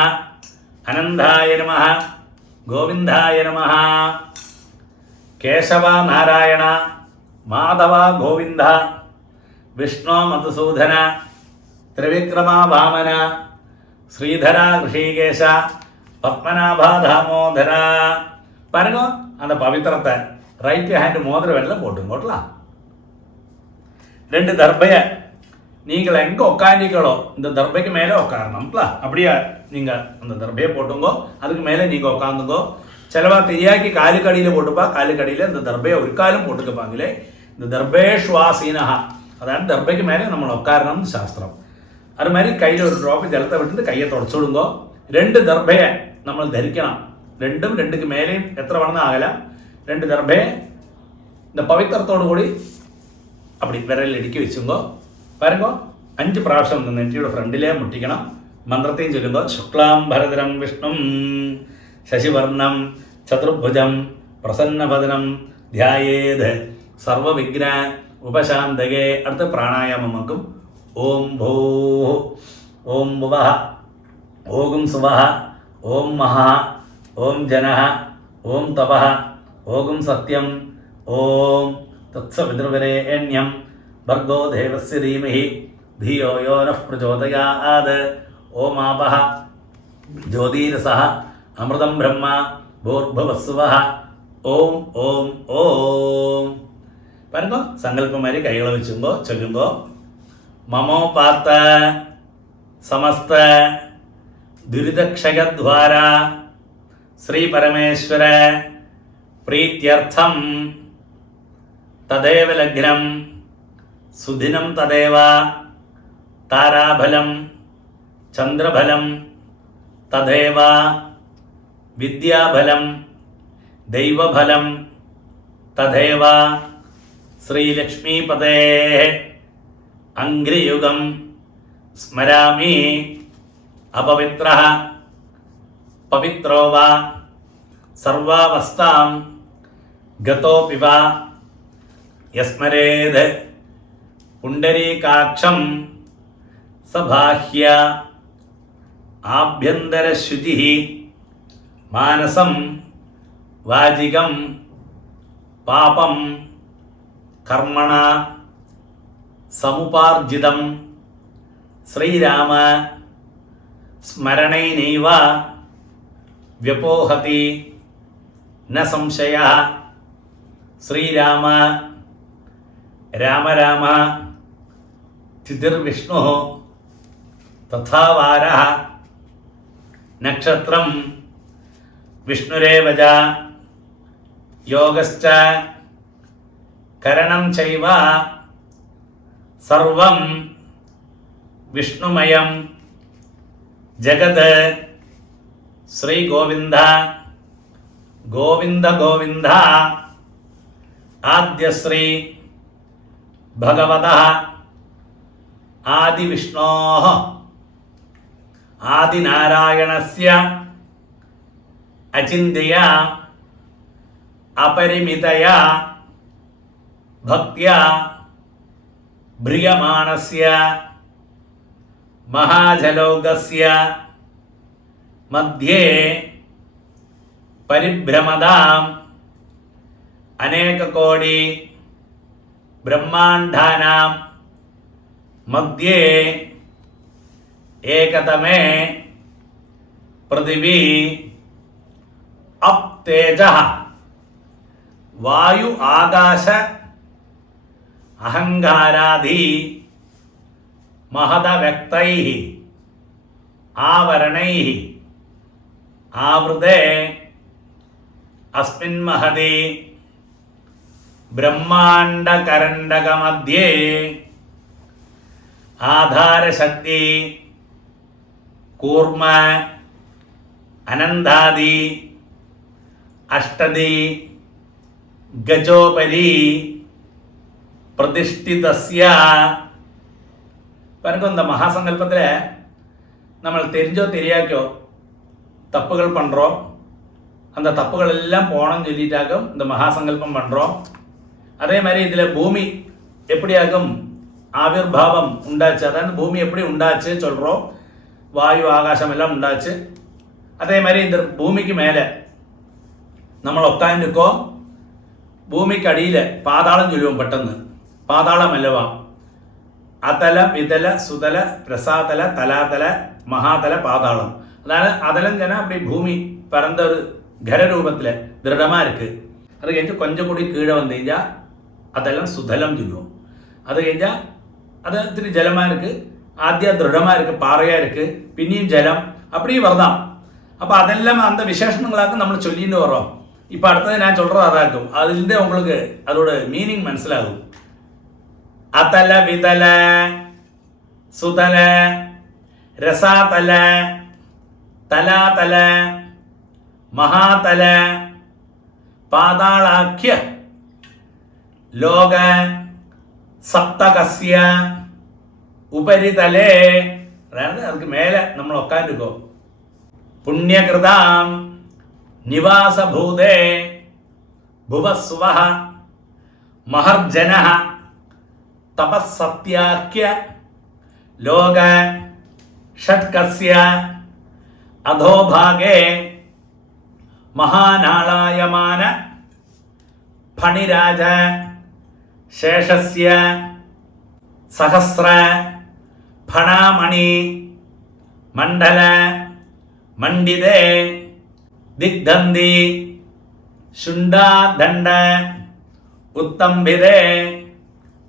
അനന്തായ നമഃ ഗോവിന്ദായ നമഃ കേശവ നാരായണ മാധവ ഗോവിന്ദ വിഷ്ണു മധുസൂദന ത്രിവിക്രമ വാമന ശ്രീധര ഋഷികേശ പത്മനാഭ ദാമോദര. பாருங்க அந்த பவித்திரத்தை ரைட் ஹேண்ட் மோதிர வெள்ளம் போட்டுங்கோட்டல. 2 தர்பைய நீங்கள் எங்கே உட்காந்தீங்களோ இந்த தர்பைக்கு மேலே உட்காரணும்ல. அப்படியே நீங்கள் அந்த தர்பையை போட்டுங்கோ. அதுக்கு மேலே நீங்கள் உட்காந்துங்கோ. ചിലവാ തെരിയാക്കി കാലുക്കടിയിൽ പോട്ടുപ്പാ. കാലുക്കടിയിൽ இந்த ദർബയെ ഒരു കാലും പോട്ടുക്കപ്പാങ്കിലേ இந்த ദർബേഷ്വാസീനഹ അതാണ് ദർബയ്ക്ക് മേലെ നമ്മൾ ഉட்காരണം ശാസ്ത്രം. അതുമാതിരി കയ്യിൽ ഒരു ഡ്രോപ്പ് ജലത്തെ വിട്ടിട്ട് കയ്യെ തുടച്ചുവിടുങ്കോ. 2 ദർബയെ നമ്മൾ ധരിക്കണം. 2ഉം 2ക്ക് മേലെയും എത്ര വേണമെന്ന് ആകലാം. 2 ദർബയെ இந்த പവിത്രത്തോടു കൂടി அப்படி വിരലിടുക്കി വെച്ചുങ്കോ. പാരുങ്കോ 5 പ്രാവശ്യം നെറ്റിയുടെ ഫ്രണ്ടിലേ മുട്ടിക്കണം. മന്ത്രത്തെയും ചൊല്ലുങ്കോ. ശുക്ലാം ഭരതരം വിഷ്ണും ശശിവർണം ചതുർഭുജം പ്രസന്നവദനം ധ്യായേത് സർവവിഘ്ന ഉപശാന്തകേ. അടുത്ത പ്രാണായാമം വെക്കും. ഓം ഭൂ ഓം ഭുവഃ ഓം സുവഃ ഓം മഹാ ഓം ജനഃ ഓം തപഃ ഓം സത്യം ഓം തത്സവിതൃവരേണ്യം ഭർഗോ ദേവസ്യ ധീമഹി ധിയോ യോ നഃ പ്രചോദയാത്. ഓമാപഃ ജ്യോതിരസഃ അമൃതം ബ്രഹ്മ ഭൂർഭുവസ്സുവഃ. ഓം ഓം ഓം. പറയുമ്പോൾ സങ്കല്പമാരി കൈകളെ വെച്ചുമ്പോൾ ചൊല്ലുമ്പോൾ മമോപാത്ത സമസ്ത ദുരിതക്ഷയദ്വാര ശ്രീ പരമേശ്വര പ്രീത്യർത്ഥം തദേവ ലഗ്നം സുദിനം തദേവ താരാഫലം ചന്ദ്രഫലം തദേവ വിദ്യാഫലം ദൈവഫലം തദേവ ശ്രീലക്ഷ്മീപതേ അംഘ്രിയുഗം സ്മരാമി അപവിത്രഃ പവിത്രോ വാ സർവാവസ്ഥാം ഗതോപി വാ യസ്മരേത് പുണ്ടരീകാക്ഷം സബാഹ്യ ആഭ്യന്തരശുചിഃ മാനസം വാചികം പാപം കർമ്മണ സമുപാർജിതം ശ്രീരാമ സ്മരണൈനൈവ വ്യപോഹതി ന സംശയഃ. ശ്രീരാമ രാമ രാമ തിഥിർവിഷ്ണു തഥാ വാരഃ നക്ഷത്രം വിഷ്ണുരേവ ച യോഗശ്ച കരണം ചൈവ സർവം വിഷ്ണുമയം ജഗത്. ശ്രീഗോവിന്ദ ഗോവിന്ദ ഗോവിന്ദ. ആദ്യശ്രീ ഭഗവതഃ ആദിവിഷ്ണോഃ ആദിനാരായണസ്യ അചിന്ത്യയ അപരിമിതയ ഭക്ത്യ ഭ്രിയമാണസ്യ മഹാജലോകസ്യ മധ്യേ പരിഭ്രമതാം അനേകകോടി ബ്രഹ്മാണ്ഡാനാം മധ്യേ ഏകതമേ പൃഥിവീ അപ് തേജഃ വായു ആകാശ അഹങ്കാരാദി മഹദവ്യക്തൈഃ ആവരണൈഃ ആവൃതേ അസ്മിൻ മഹതി ബ്രഹ്മാണ്ഡകരണ്ഡകമധ്യേ ആധാരശക്തി കൂർമ്മ അനന്താദി അഷ്ടദി ഗജോപരി പ്രതിഷ്ഠിതസ്യ. പറഞ്ഞ இந்த மகாசங்கல்பத்தில் நம்ம தெரிஞ்சோ தெரியாக்கோ தப்புகள் பண்ணுறோம். அந்த தப்புகள் எல்லாம் போனோம்னு சொல்லிட்டாக்கும் இந்த மகாசங்கல்பம் பண்ணுறோம். அதே மாதிரி இதில் பூமி எப்படியாகும் ஆவிர்பாவம் உண்டாச்சு, அதாவது பூமி எப்படி உண்டாச்சு சொல்கிறோம். வாயு ஆகாசம் எல்லாம் உண்டாச்சு. அதே மாதிரி இந்த பூமிக்கு மேலே നമ്മൾ ഉക്കാണ്ടിക്കോ ഭൂമിക്ക് അടിയിൽ പാതാളം ചൊല്ലുവും പെട്ടെന്ന്. പാതാളമല്ലവാ അതല വിതല സുതല പ്രസാതല തലാതല മഹാതല പാതാളം. അതാണ് അതലം ജന அப்படி ഭൂമി പരந்த ഒരു ഖരരൂപത്തിൽ ദൃഢமாக இருக்குது. அது കഴിഞ്ഞ് கொஞ்சம் കൂടി கீழே வந்து കഴിഞ്ഞാൽ அதெல்லாம் சுதலம் சொல்லுவோம். அது കഴിഞ്ഞാல் அது இத்திரி ஜலமாக இருக்குது. ஆத்தியா ദൃഢமாக இருக்குது, பாறையாக இருக்குது, பின்னியும் ஜலம் அப்படியே வரதான். அப்போ அதெல்லாம் அந்த விசேஷணங்களாக நம்ம சொல்லிட்டு வரோம். இப்போ அடுத்தது நான் சொல்கிறது அதாக்கும். அதுலேருந்தே உங்களுக்கு அதோட மீனிங் மனசிலாகும். அதல விதல சுதல ரசாதல தலாதல மகாதல பாதாளாக்கிய லோக சப்தகஸ்ய ഉപരിതലേ, അതായത് அதுக்கு மேலே നമ്മൾ ഉക്കാണ്ടിക്കോ പുണ്യകൃതാം നിവാസഭൂതേ ഭുവസ്വഃ മഹർജനഃ തപസ്സത്യാഖ്യ ലോക ഷട്കസ്യ അധോഭാഗേ മഹാനാളായമാന ഫണിരാജ ശേഷസ്യ സഹസ്ര ഫണാമണി മണ്ഡല മണ്ഡിതേ ദിഗ്ധന്തി ശുണ്ഡാദണ്ഡ ഉത്തംഭിതേ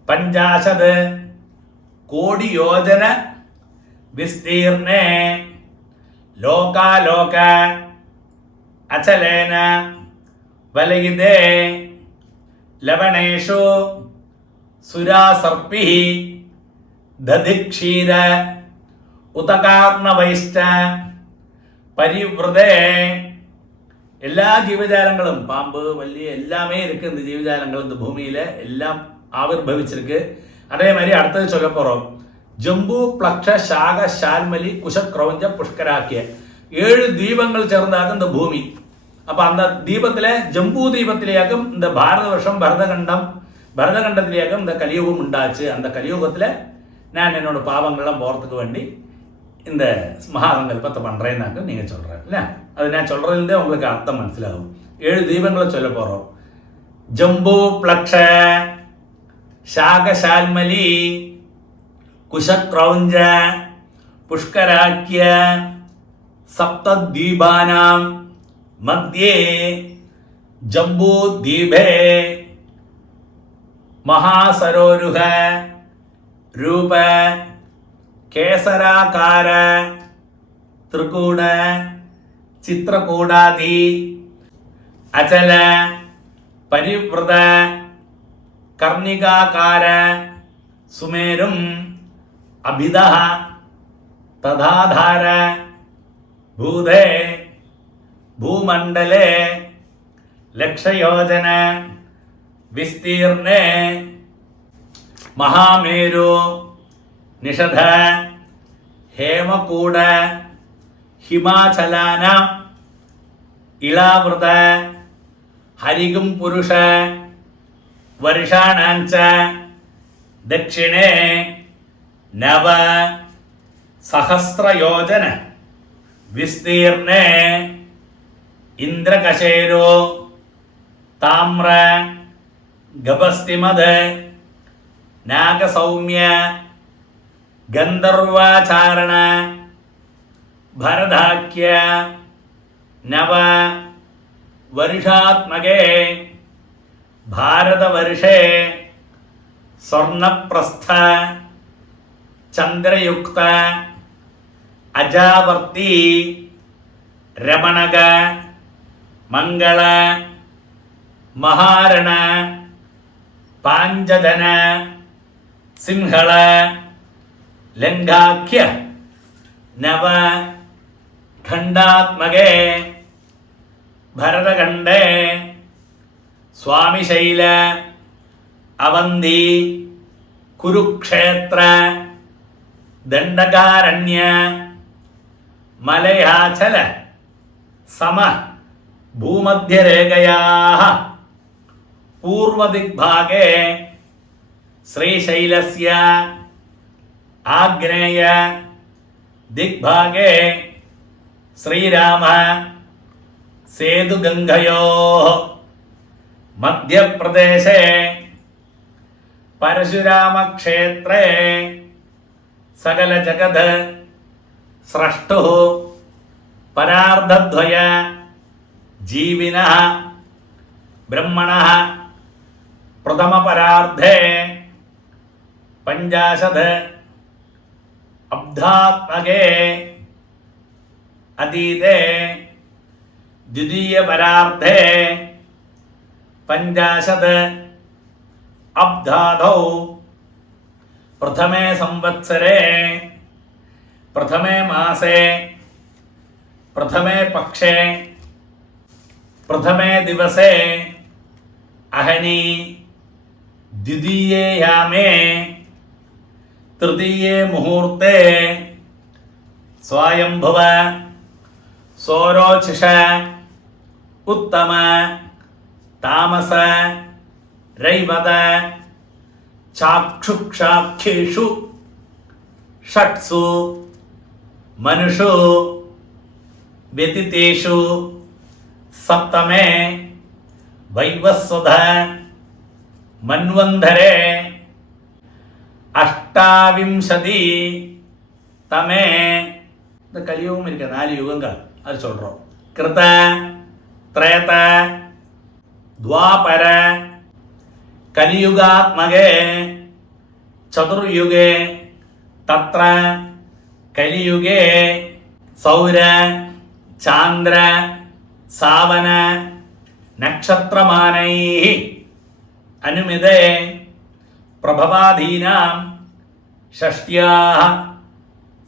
പഞ്ചാശത് കോടിയോജന വിസ്തീർണേ ലോകാലോക അചലേന വലയിതേ ലവണേഷു സുരാസർപ്പി ദധിക്ഷീര ഉതകാർണവൈശ്ച പരിവൃതേ. എല്ലാ ജീവജാലങ്ങളും, പാമ്പ് വല്ലി എല്ലാമേ இருக்கு. இந்த ജീവജാലങ്ങൾ இந்த பூமியில എല്ലാം ആവിർഭവിച്ചിருக்கு. അതേ மாதிரி അടുത്തത് ചൊല്ലപ്പുറം ജംബു പ്ലക്ഷ ശാഖ ശാൽമലി കുശക്രൗഞ്ച പുഷ്കരാക്കിയ 7 தீபங்கள் ചേർന്നാകും இந்த பூமி. அப்போ அந்த தீபத்தில் ஜம்பு தீபத்திலேயாகும் இந்த பாரத வருஷம் பரதகண்டத்திலேயாகும் இந்த கலியுகம் உண்டாச்சு. அந்த கலியுகத்தில் நான் என்னோட பாவங்கள்லாம் போகிறதுக்கு வேண்டி இந்த மகாசங்கல்பத்தை பண்ணுறேன்னாக்க நீங்கள் சொல்கிறேன் இல்லை. அது நான் சொல்கிறதுலேருந்தே உங்களுக்கு அர்த்தம் மனசிலாகும். 7 தீபங்களை சொல்ல போகிறோம். ஜம்பு பிளக்ஷ சாகசால்மலி குஷக்ரௌஞ்ச புஷ்கராக்கிய சப்தத்வீபானாம் மத்தியே ஜம்பு தீபே மகாசரோருக ரூப கேசராகார திரிகூட சித்திரகூடாதி அச்சல பரிவிரத கர்ணிகாகார சுமேரும் அபிதா ததாதார பூதே भूमंडले लक्षयोजन विस्तीर्णे महामेरु निषध हेमकूड हिमाचलान इलावृत हरिगुं पुरुष वर्षाणांच दक्षिणे नव सहस्रयोजन विस्तीर्णे इंद्रकशेरो ताम्र गभस्तिमद नागसौम्य गंधर्वाचारण भरदाख्य नव वर्षात्मके भारतवर्षे स्वर्णप्रस्थ चंद्रयुक्त अजावर्ती रमणग मंगल महारण पांचजन सिंहल लंगाख्य नव खंडात्मके भरतखंडे स्वामिशैल अवंदी कुरुक्षेत्र दंडकारण्य मलयाचल सम भूमध्यरेखयाः पूर्वदिग्भागे श्रीशैलस्य आग्नेय दिग्भागे श्रीराम सेतुगंगयोः मध्यप्रदेशे परशुरामक्षेत्रे सकल जगद स्रष्टुः परार्धद्वय जीविनः ब्रह्मणः प्रथम परार्धे पंचाशत् अब्धात्मके अतीते द्वितीय परार्धे पंचाशत् अब्धादौ प्रथमे संवत्सरे प्रथमे मासे प्रथमे पक्षे प्रथमे दिवसे अहनी द्वितीये यामे तृतीये मुहूर्ते स्वायंभुव सौरोचिष उत्तम तामस रैवत चाक्षुक्षाख्येषु षट्सु मनुषु व्यतीतेषु सप्तमे वैवस्वत മന്വന്തരേ അഷ്ടാവിംശതി തമേ. ഇത് കലിയുഗം ഇരിക്ക 4 യുഗങ്ങൾ അത് ചൊല്ലുറോം. കൃത ത്രേത ദ്വാപര കലിയുഗാത്മകേ ചതുർയുഗേ തത്ര കലിയുഗേ സൗര ചാന്ദ്ര സാവന നക്ഷത്രമാനൈഃ അനുമിതേ പ്രഭവാദീനാം ഷഷ്ട്യാഃ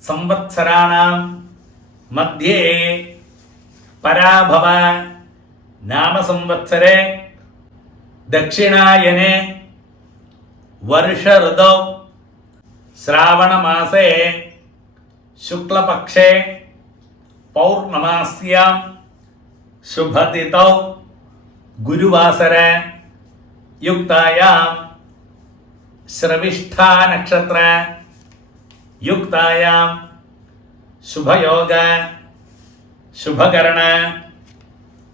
സംവത്സരാണാം മധ്യേ പരാഭവ നാമസംവത്സരേ ദക്ഷിണായനെ വർഷഋതൗ ശ്രാവണമാസേ ശുക്ലപക്ഷേ പൗർണമാസ്യാം ശുഭതിഥൗ ഗുരുവാസര യുക്തായാം ശ്രവിഷ്ഠാ നക്ഷത്ര യുക്തായാം ശുഭയോഗ ശുഭകരണ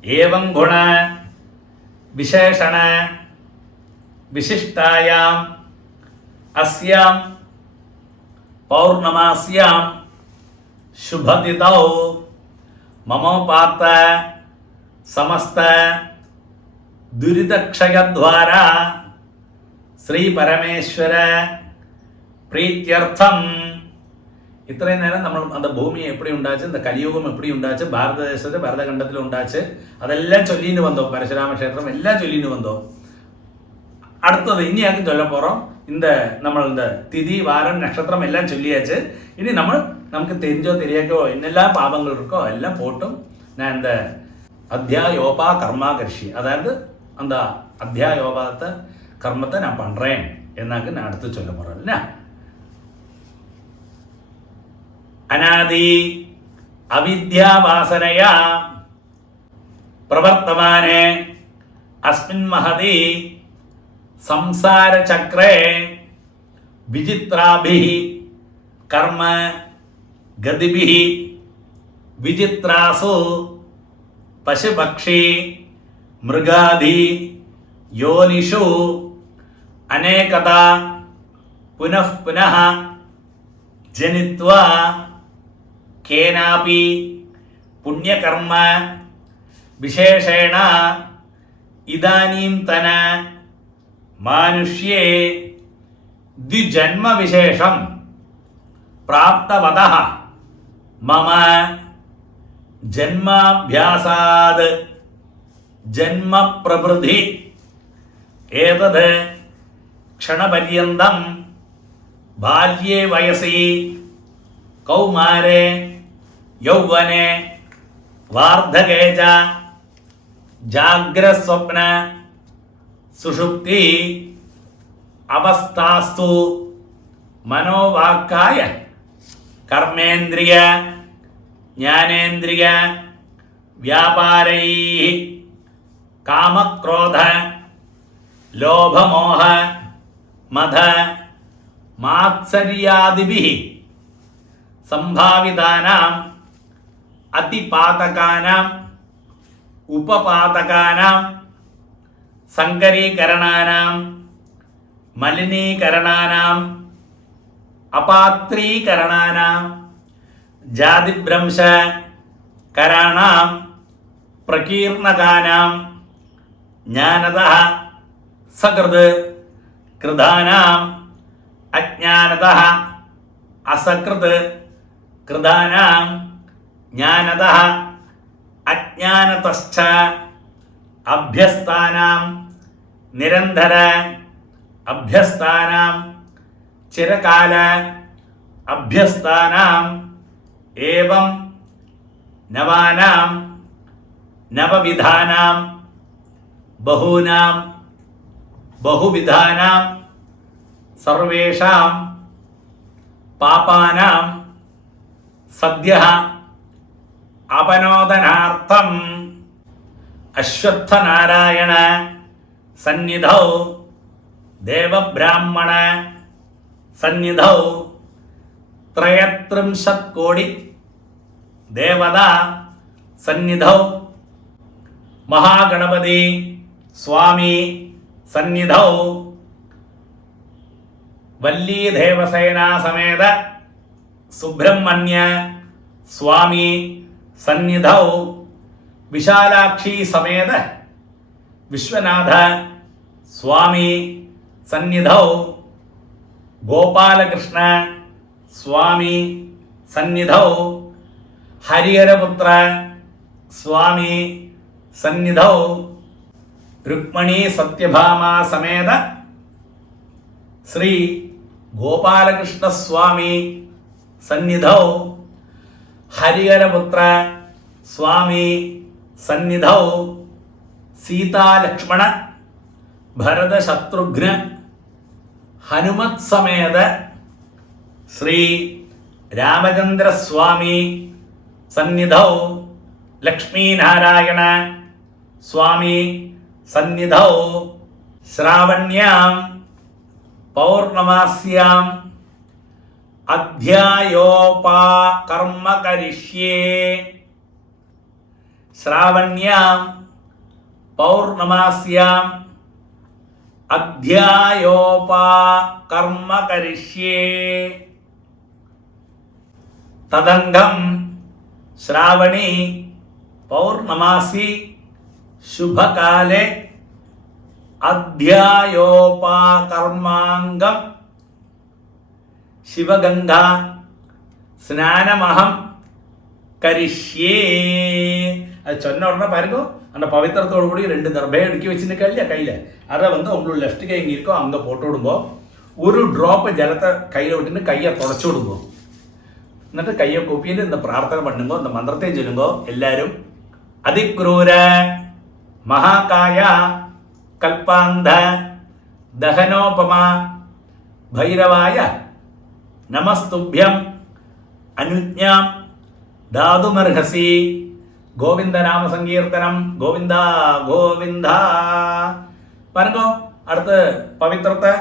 ഏവം ഗുണ വിശേഷണ വിശിഷ്ടായാം അസ്യാം പൗർണമാസ്യാം ശുഭതിഥൗ മമോപാത്ത സമസ്ത ദുരിതക്ഷയദ്വാര ശ്രീ പരമേശ്വര പ്രീത്യർത്ഥം. ഇത്രയും നേരം നമ്മൾ அந்த ഭൂമിയെ എപ്പടി ഉണ്ടാച്ച്, இந்த കലിയുഗം എപ്പടി ഉണ്ടാച്ച്, ഭാരതദേശത്ത് ഭരതഖണ്ഡത്തിൽ ഉണ്ടാച്ച്, അതെല്ലാം ചൊല്ലിന് വന്നോ. പരശുരാമ ക്ഷേത്രം എല്ലാം ചൊല്ലിന് വന്നോ. அடுத்தது இனியாக்கும் சொல்ல போகிறோம். இந்த நம்ம இந்த திதி வாரம் நட்சத்திரம் எல்லாம் சொல்லியாச்சு. இனி நமக்கு தெரிஞ்சோ தெரியாக்கோ என்னெல்லாம் பாவங்கள் இருக்கோ எல்லாம் போட்டும் நான் இந்த அத்தியாயோபா கர்மா கர்ஷி, அதாவது அந்த அத்தியாயோபாத்த கர்மத்தை நான் பண்ணுறேன் എന്നാക്ക് நான் അടുത്ത് சொல்ல போகிறேன். இல்லையா? അനാദി അവിദ്യാവാസനയാ പ്രവർത്തമാനെ അസ്മിൻ മഹതി സംസാരചക്രേ വിചിത്രാഭിഃ കർമ്മ ഗതിഭിഃ വിചിത്രാസു പശുപക്ഷി മൃഗാദി യോനിഷു അനേകതാ പുനഃ പുനഃ ജനിത്വാ കേനാപി പുണ്യകർമ്മ വിശേഷേണ ഇദാനീംതന മാനുഷ്യേ ദ്വിജന്മവിശേഷം പ്രാപ്തവതഃ മമ ജന്മാഭ്യാസാത് ജന്മപ്രവൃത്തി ഏതത് ക്ഷണപര്യന്തം ബാല്യേ വയസി കൗമാരേ യൗവനെ വാർദ്ധകേ ച ജാഗ്രസ്വപ്ന സുഷുപ്തി അവസ്ഥാസ്തു മനോവാക്കായ കർമ്മേന്ദ്രിയ ജ്ഞാനേന്ദ്രിയ വ്യാപാരൈഃ കാമക്രോധ ലോഭമോഹ മദ മാത്സര്യാദിഭിഃ സംഭാവിതാനാം അതിപാതകാനാം ഉപപാതകാനാം സങ്കരീകരണാനാം മലിനീകരണാനാം അപാത്രീകരണാനാം ജാതിഭ്രംശ കരാണാം പ്രകീർണകാനാം ജ്ഞാനതഃ സകൃത് കൃതാനാം അജ്ഞാനതഃ അസകൃത് കൃതാനാം ജ്ഞാനതഃ അജ്ഞാനതശ്ച അഭ്യസ്താനാം നിരന്തര അഭ്യസ്താനാം ചിരകാല അഭ്യസ്താനാം ഏവം നവാനാം നവവിധാനാം ബഹൂനാം ബഹുവിധാനാം സർവേഷാം പാപാനാം സദ്യഃ അപനോദനാർത്ഥം അശ്വത്ഥനാരായണ സന്നിധൗ ദേവബ്രാഹ്മണ സന്നിധൗ 33 കോടി ദേവതാ സന്നിധൗ മഹാഗണപതി സ്വാമി സന്നിധൗ വല്ലീ ദേവസേന സമേത സുബ്രഹ്മണ്യ സ്വാമി സന്നിധൗ വിശാലാക്ഷി സമേത വിശ്വനാഥ സ്വാമി സന്നിധൗ ഗോപാലകൃഷ്ണ സ്വാമി സന്നിധൗ ഹരിഹരപുത്ര സ്വാമി സന്നിധൗ രുക്മണി സത്യഭാമ സമേത ശ്രീ ഗോപാലകൃഷ്ണ സ്വാമി സന്നിധൗ ഹരിഹരപുത്ര സ്വാമി സന്നിധൗ സീതാലക്ഷ്മണ ഭരത ശത്രുഘ്ന ഹനുമത് സമേത ശ്രീ രാമചന്ദ്ര സ്വാമി സന്നിധൗ ലക്ഷ്മീനാരായണ സ്വാമി സന്നിധൗ ശ്രാവണ്യാം പൗർണമാസ്യാം അധ്യായോപകർമ്മ കരിഷ്യേ ശ്രാവണ്യാം പൗർണമാസ്യാം അധ്യായോപകർമ്മ കരിഷ്യേ തദംഗം ശ്രാവണി പൗർണമാസി ശുഭകാലേ അധ്യായോപകർമാംഗം ശിവഗംഗാ സ്നാനമഹം കരിഷ്യേ. அது சொன்ன உடனே பாருங்க அந்த பவித்திரத்தோடு கூட 2 தர்பையை அடுக்கி வச்சுருக்கா இல்லையா கையில், அதை வந்து உங்களோட லெஃப்ட் கை எங்கே இருக்கோ அங்கே போட்டு விடுங்கோ. ஒரு ட்ராப்பு ஜலத்தை கையில் விட்டுன்னு கையை தொடச்சி விடுங்கோ. എന്നിട്ട് കയ്യെ കൂപ്പിയിട്ട് இந்த പ്രാർത്ഥന பண்ணுங்கோ, இந்த മന്ത്രത്തെ ചൊല്ലുங்கോ എല്ലാവരും. അതിക്രൂര മഹാകായ കൽപ്പാന്ധ ദഹനോപമ ഭൈരവായ നമസ്തുഭ്യം അനുജ്ഞാം ധാതുമർഹസി. ഗോവിന്ദ നാമ സങ്കീർത്തനം ഗോവിന്ദ ഗോവിന്ദ. പറഞ്ഞോ അടുത്ത് പവിത്രത്തെ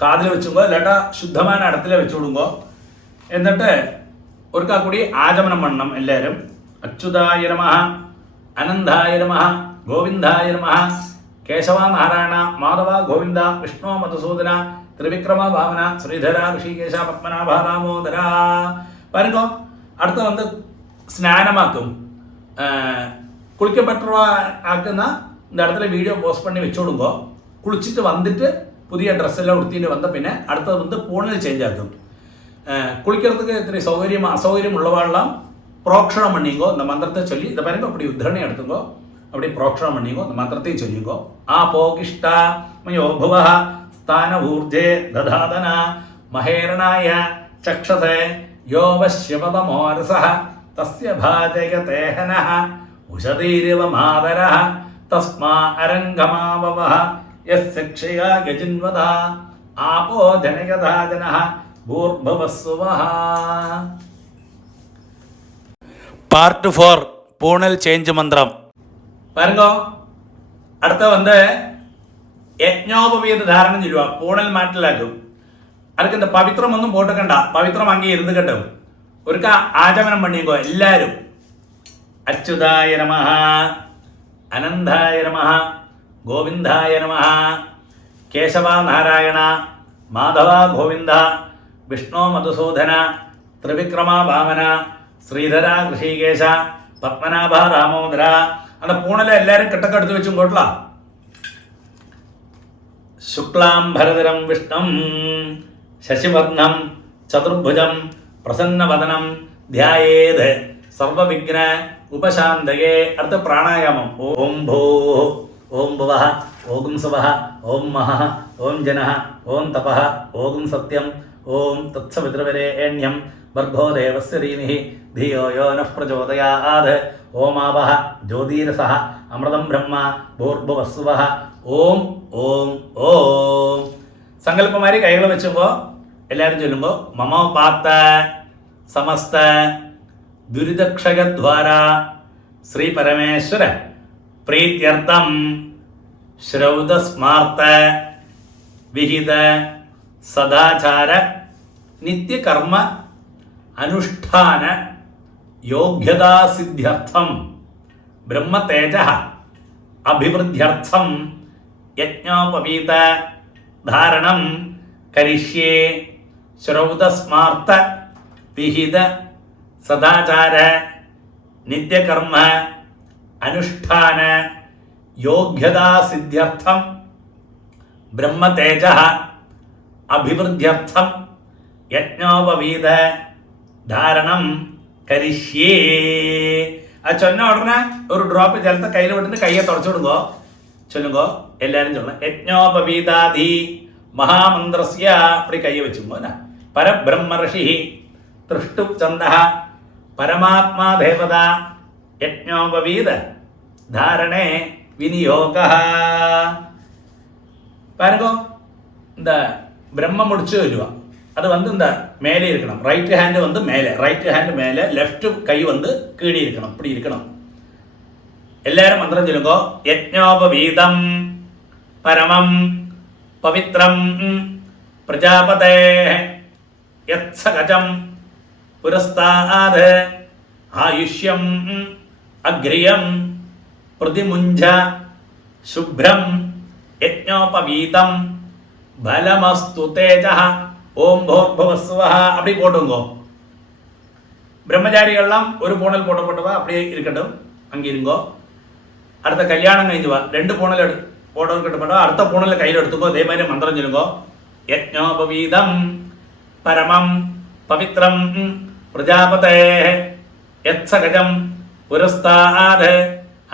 കാതിൽ വെച്ചുങ്കോ, ഇല്ലാട്ട ശുദ്ധമായ അടുത്തിലെ വെച്ചു വിടുങ്കോ. എന്നിട്ട് ഒരിക്കാ കൂടി ആചമനം പണ്ണണം എല്ലാവരും. അച്യുതായ നമഃ, അനന്തായ നമഃ, ഗോവിന്ദായ നമഃ, കേശവ നാരായണ മാധവ ഗോവിന്ദ, വിഷ്ണു മധുസൂദന, ത്രിവിക്രമ ഭാവന, ശ്രീധര ഋഷികേശ പത്മനാഭ ദാമോദര. പറഞ്ഞോ അടുത്ത് വന്ന് സ്നാനമാക്കും. കുളിക്കപ്പെട്ട ആക്കുന്ന இந்த இடத்துல வீடியோ போஸ்ட் பண்ணி வச்சுடுங்கோ. குளிச்சுட்டு வந்துட்டு புதிய ட்ரெஸ் எல்லாம் உடுத்திட்டு வந்த பின்ன அடுத்தது வந்து பூனல் சேஞ்ச் ஆகும். குளிக்கிறதுக்கு இத்தனை அசௌகரியம் உள்ளவாள்லாம் புரோக்ஷணம் பண்ணிங்கோ. இந்த மந்திரத்தை சொல்லி இந்த பாருங்க அப்படி உத்தரணை எடுத்துங்கோ, அப்படி புரோக்ஷணம் பண்ணிங்கோ, இந்த மந்திரத்தையும் சொல்லிங்கோ. ஆபோகிஷ்டா மயோ புவஹ ஸ்தான ஊர்ஜே ததாதன மகேரணாய சக்ஷசே யோவஷ்யபதமோரசஹ தஸ்ய பாஜயதேஹனஹ உஷதீரிவ மாதரஹ தஸ்மா அரங்கமாவவஹ யஸ்ய க்ஷயா யஜின்வதா ஆபோ ஜனயதா ஜனஹ ഭൂർഭവസ്വഃ. പാർട്ട് 4 പൂണൽ ചേഞ്ച് മന്ത്രം. பாருங்கோ அடுத்த வந்து യജ്ഞോപവീത ധാരണം ചൊല്ലുക. പൂണൽ മാറ്റിലാക്കും. அதுக்கு இந்த பவித்திரம் ஒன்றும் போட்டுக்கண்டா, பவித்திரம் அங்கே இருந்துக்கட்டும். ஒருக்கா ஆചമനം பண்ணிங்கோ எல்லாரும். அச்சுதாய நமஹ, அனந்தாய நமஹ, கோவிந்தாய நமஹ, கேசவா நாராயண மாதவ கோவிந்த, വിഷ്ണു മധുസൂദന, ത്രിവിക്രമ വാമന, ശ്രീധര ഋഷികേശ പത്മനാഭ ദാമോദര. அந்த പൂണല എല്ലാവരും കിട്ടൊക്കെ എടുത്ത് വെച്ചും കൊട്ടല. ശുക്ലാം ഭരതരം വിഷ്ണം ശശിവർണം ചതുർഭുജം പ്രസന്നവദനം ധ്യായേത് സർവവിഘ്ന ഉപശാന്തയേ. അടുത്ത പ്രാണായാമം. ഓം ഭൂ ഓം ഭുവഃ ഓം സുവഃ ഓം മഹഃ ഓം ജനഃ ഓം തപഃ ഓം സത്യം ഓം തത്സവിതൃവരേണ്യം ഭർഗോ ദേവസ്യ ധീമഹി ധിയോ യോ നഃ പ്രചോദയാത്. ഓമാവഹ ജ്യോതിരസഃ അമൃതം ബ്രഹ്മ ഭൂർഭുവസ്സുവഃ. ഓം ഓം ഓം. സങ്കല്പമാരി കൈകൾ വെച്ചുമ്പോൾ എല്ലാവരും ചൊല്ലുമ്പോൾ മമോപാത്ത സമസ്ത ദുരിതക്ഷയദ്വാര ശ്രീ പരമേശ്വര പ്രീത്യർത്ഥം ശ്രൗതസ്മാർത്ത വിഹിത സദാചാര നിത്യകർമ്മ അനുഷ്ഠാന യോഗ്യതാസിദ്ധ്യർത്ഥം ബ്രഹ്മതേജ അഭിവൃദ്ധ്യർത്ഥം യജ്ഞോപവീത ധാരണം കരിഷ്യേ ശ്രൗതസ്മാർത്ത വിഹിത സദാചാര നിത്യകർമ്മ അനുഷ്ഠാന യോഗ്യതാസിദ്ധ്യർത്ഥം ബ്രഹ്മതേജ അഭിവൃദ്ധ്യർത്ഥം യജ്ഞോപവീത ധാരണം കരിഷ്യേ. ആ ചൊന്ന ഉടനെ ഒരു ഡ്രോപ്പ് ജലത്തെ കയ്യിൽ വിട്ടിട്ട് കയ്യെ തുടച്ചു വിടുങ്കോ ചൊല്ലുങ്കോ എല്ലാവരും ചൊല്ലണം. യജ്ഞോപവീതാധി മഹാമന്ത്രസ്യ അപ്പടി കയ്യെ വെച്ചുമ്പോ പരബ്രഹ്മ ഋഷി തൃഷ്ടു ചന്ദ പരമാത്മാ ദേവത യജ്ഞോപവീത ധാരണേ വിനിയോഗ. பாருங்கோ இந்த பிரம்ம முடிச்சு சொல்லுவா அது வந்து இந்த மேலே இருக்கணும். ரைட் ஹேண்டு வந்து மேலே, ரைட் ஹேண்டு மேலே, லெஃப்ட் கை வந்து கீழே இருக்கணும். இப்படி இருக்கணும். எல்லாரும் மந்திரம் சொல்லுங்கோ. யஜ்ஞோபவீதம் பரமம் பவித்ரம் பிரஜாபதே யத்சகஜம் புரஸ்தாத் ஆயுஷ்யம் அக்ரியம் பிரதிமுஞ்ச சுப்ரம் யஜ்ஞோபவீதம் பலமஸ்து தேஜः ஓம் போர்பவஸ்வஹ. அப்படி போட்டுங்கோ. பிரம்மச்சாரிகள்லாம் ஒரு பூனல் போட்டவா அப்படியே இருக்கட்டும், அங்கே இருங்கோ. அடுத்த கல்யாணம் கழிஞ்சு வா, 2 பூனல் போட்டவா அடுத்த பூனல் கையில் எடுத்துக்கோ. அதே மாதிரி மந்திரம் சொல்லுங்கோ. யஜ்ஞோபவீதம் பரமம் பவித்ரம் பிரஜாபதே யத்சகஜம் புரஸ்தாத்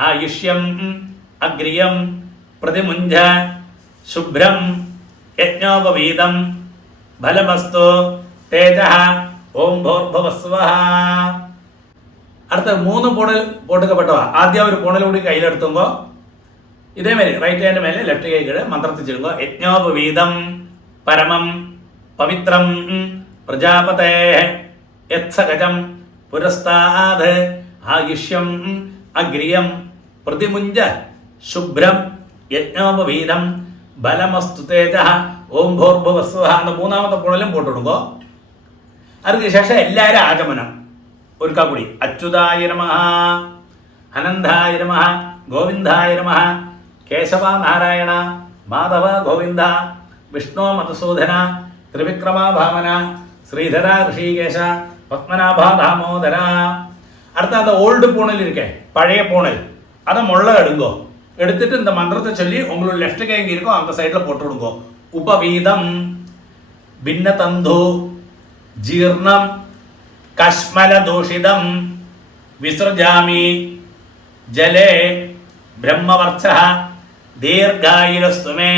ஆயுஷ்யம் அக்ரியம் പ്രതിമുഞ്ച ശുഭ്രം യജ്ഞോപവീതം ഫലമസ്തു തേജഃ ഓം ഭൂർഭുവസ്വഃ. അടുത്ത 3 പൂണൽ പൊട്ടുക്കപ്പെട്ടവ ആദ്യം ഒരു പൂണൽ കൂടി കയ്യിലെടുത്തുമ്പോൾ ഇതേമാതിരി റൈറ്റ് ഹാൻഡ് മേലെ ലെഫ്റ്റ് കൈ കീഴ് മന്ത്രത്തിൽ ചെല്ലുമ്പോൾ യജ്ഞോപവീതം പരമം പവിത്രം പ്രജാപതേ യത്സകജം പുരസ്താത് ആയുഷ്യം അഗ്രിയം പ്രതിമുഞ്ച ശുഭ്രം യജ്ഞോപവീതം ബലമസ്തു തേജഃ ഓം ഭൂർഭുവസ്വഃ. എന്ന 3ാമത്തെ പൂണലും പോട്ടുകൊടുക്കോ. അതിന് ശേഷം എല്ലാവരും ആഗമനം ഒരുക്കാ കൂടി. അച്യുതായ നമഃ, അനന്തായ നമഃ, ഗോവിന്ദായ നമഃ, കേശവ നാരായണ, മാധവ ഗോവിന്ദ, വിഷ്ണു മധുസൂദന, ത്രിവിക്രമ ഭാവന, ശ്രീധര ഋഷികേശ, പത്മനാഭ ദാമോദര. അടുത്ത அந்த ஓல்டு பூணல் இருக்கே, பழைய பூணல், அதை முள்ள எடுங்கோ. எடுத்துட்டு இந்த மந்திரத்தை சொல்லி உங்களோட லெஃப்ட் கை எங்கே இருக்கோ அந்த சைடில் போட்டு விடுங்கோ. உபவீதம் ഭിന്നതന്തു ജീർണം കശ്മലദൂഷിതം വിസൃജാമി ജലേ பிரம்மவர்ச்சः தீர்காயுரஸ்துமே.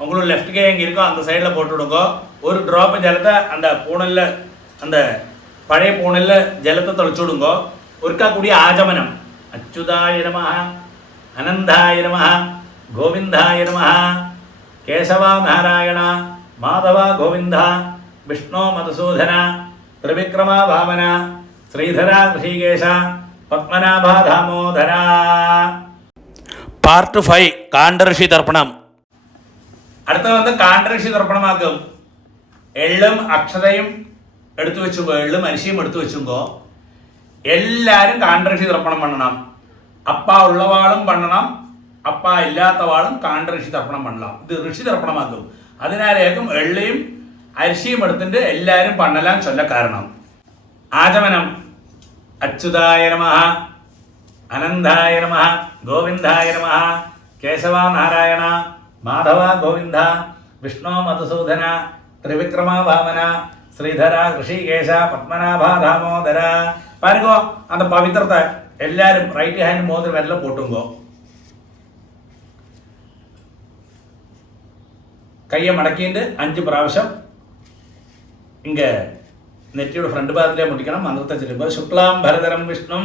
உங்களோட லெஃப்ட் கை எங்கே இருக்கோ அந்த சைடில் போட்டு விடுங்கோ. ஒரு ட்ராப் ஜலத்தை அந்த பூணலில், அந்த பழைய பூணலில் ஜலத்தை தெளிச்சு விடுங்கோ. ஒருக்கா கூடிய ஆஜமனம். அச்சுதாய நமः, അനന്തായ നമഃ, ഗോവിന്ദായ നമഃ, കേശവ നാരായണ, മാധവ ഗോവിന്ദ, വിഷ്ണു മധുസൂദന, ത്രിവിക്രമ വാമന, ശ്രീധര ഋഷികേശ, പത്മനാഭ ദാമോദര. പാർട്ട് 5 കാണ്ഡഋഷി തർപ്പണം. അടുത്ത വന്ന് കാണ്ഡഋഷി തർപ്പണമാക്കും. എള്ളും അക്ഷതയും എടുത്തു വെച്ചുങ്കോ, എള്ളും അരിശിയും എടുത്തു വെച്ചുങ്കോ. എല്ലാവരും കാണ്ഡഋഷി തർപ്പണം പണ്ണണം. அப்பா உள்ளவாளும் பண்ணണം, அப்பா இல்லாதவாளும் காண்ட தர்ப்பணம் பண்ணலாம். இது ഋഷി தர்ப்பணமாக்கும். അതിനാലേക്കും എള്ളയും അരിശിയും എടുത്തിട്ട് എല്ലാവരും പണ്ണലാൻ ചൊല്ല കാരണം. ആചമനം. അച്യുതായ നമഃ, അനന്തായ നമഃ, ഗോവിന്ദായ നമഃ, കേശവ നാരായണ, മാധവ ഗോവിന്ദ, വിഷ്ണു മധുസൂദന, ത്രിവിക്രമ വാമന, ശ്രീധര ഋഷികേശ, പത്മനാഭ ദാമോദര. പാരുങ്കോ அந்த പവിത്രത്തെ எல்லாரும் ரைட் ஹேண்ட் மோதிர விரல போட்டுங்கோ. கையை மடக்கிட்டு 5 പ്രാവശ്യം இங்க നെറ്റിയുടെ ഫ്രണ്ട് ഭാഗത്തിലേ മുട്ടിക്കണം. മന്ത്രത്തെ ചെല്ലുമ്പോൾ ശുക്ലാം ഭരതരം വിഷ്ണും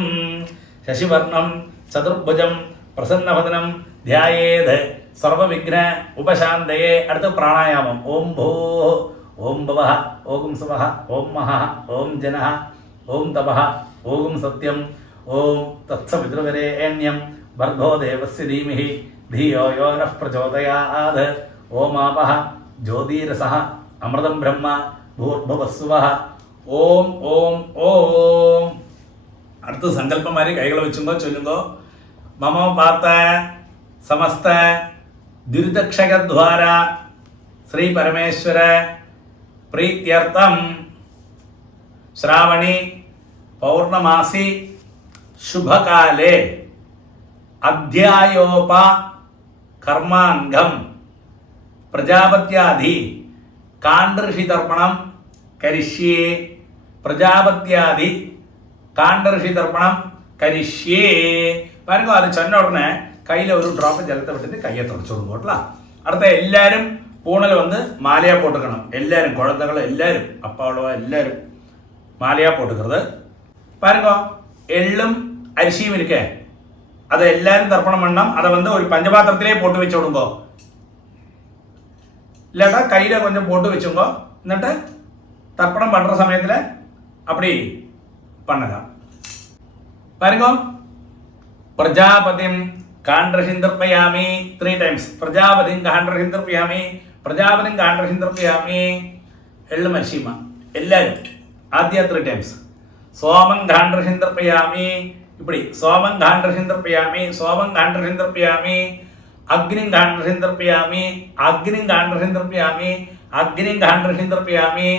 ശശിവർണം ചതുർഭുജം പ്രസന്നവദനം ധ്യായേത് സർവവിഘ്ന ഉപശാന്തയേ. അടുത്ത പ്രാണായാമം. ഓം ഭൂ, ഓം ഭവഃ, ഓം സ്വഃ, ഓം മഹഃ, ഓം ജനഃ, ഓം തപഃ, ഓം സത്യം, ഓം തത്സവിതൃവരേണ്യം ഭർഗോ ദേവസ്യ ധീമഹി ധിയോ യോ നഃ പ്രചോദയാത്. ഓം ആപഃ ജ്യോതിരസഃ അമൃതം ബ്രഹ്മ ഭൂർഭുവസ്സുവഃ. ഓം ഓം ഓം. അടുത്ത സങ്കല്പമാരി കൈകളെ വെച്ചുങ്കോ ചൊല്ലുങ്കോ. മമ പാത്ത സമസ്ത ദുരിതക്ഷയദ്വാര ശ്രീ പരമേശ്വര പ്രീത്യർത്ഥം ശ്രാവണി പൗർണമാസി ശുഭകാലേ അധ്യായോപ കർമാംഗം പ്രജാപത്യാദി കാണ്ഡഋഷി തർപ്പണം കരിഷ്യേ. പ്രജാപത്യാദി കാണ്ഡഋഷി തർപ്പണം കരിഷ്യേ. പാരുങ്ങോ അത് ചെന്ന ഉടനെ കയ്യിൽ ഒരു ഡ്രോപ്പ് ജലത്തെ വിട്ടിട്ട് കയ്യെ തുടച്ചോടും കേട്ടല്ല. അടുത്ത എല്ലാവരും പൂണൽ വന്ന് മാലയാ പോട്ടുക്കണം. എല്ലാവരും കുഴന്തകൾ എല്ലാവരും അപ്പാവുള്ളവ എല്ലാവരും മാലയാ പോട്ടുക്കരുത്. പാരുങ്ങോ എള്ളും അരിശിയും ഇരിക്കേ അത് എല്ലാവരും തർപ്പണം വേണം. அதை வந்து ஒரு பஞ்சபாத்திரத்திலே போட்டு வச்சுடுங்கோ. இல்லாட்டா கையில் கொஞ்சம் போட்டு வச்சுங்கோ. എന്നിട്ട് தர்ப்பணம் பண்ணுற சமயத்தில் அப்படி பண்ணலாம். பாருங்கோ பிரஜாபதிம் காண்டர்ஹிந்தர்ப்பயாமி 3 times. பிரஜாபதிம் காண்டர்ஹிந்தர்ப்பயாமி பிரஜாപതിം കാണ്ഡർഹിന്തർപ്പയാമി. എള്ളും അരിശിയുമ എല്ലാവരും ആദ്യ 3 times. സോമം കാണ്ഡർഹിന്തർപ്പയാമി இப்படி சோமம் காண்டர்ஹிந்தர்ப்பயாமி சோமம் காண்டர்ஹிந்தர்ப்பயாமி அக்னிம் காண்டர்ஹிந்தர்ப்பயாமி அக்னிம் காண்டர்ஹிந்தர்ப்பயாமி அக்னிம் காண்டர்ஹிந்தர்ப்பயாமி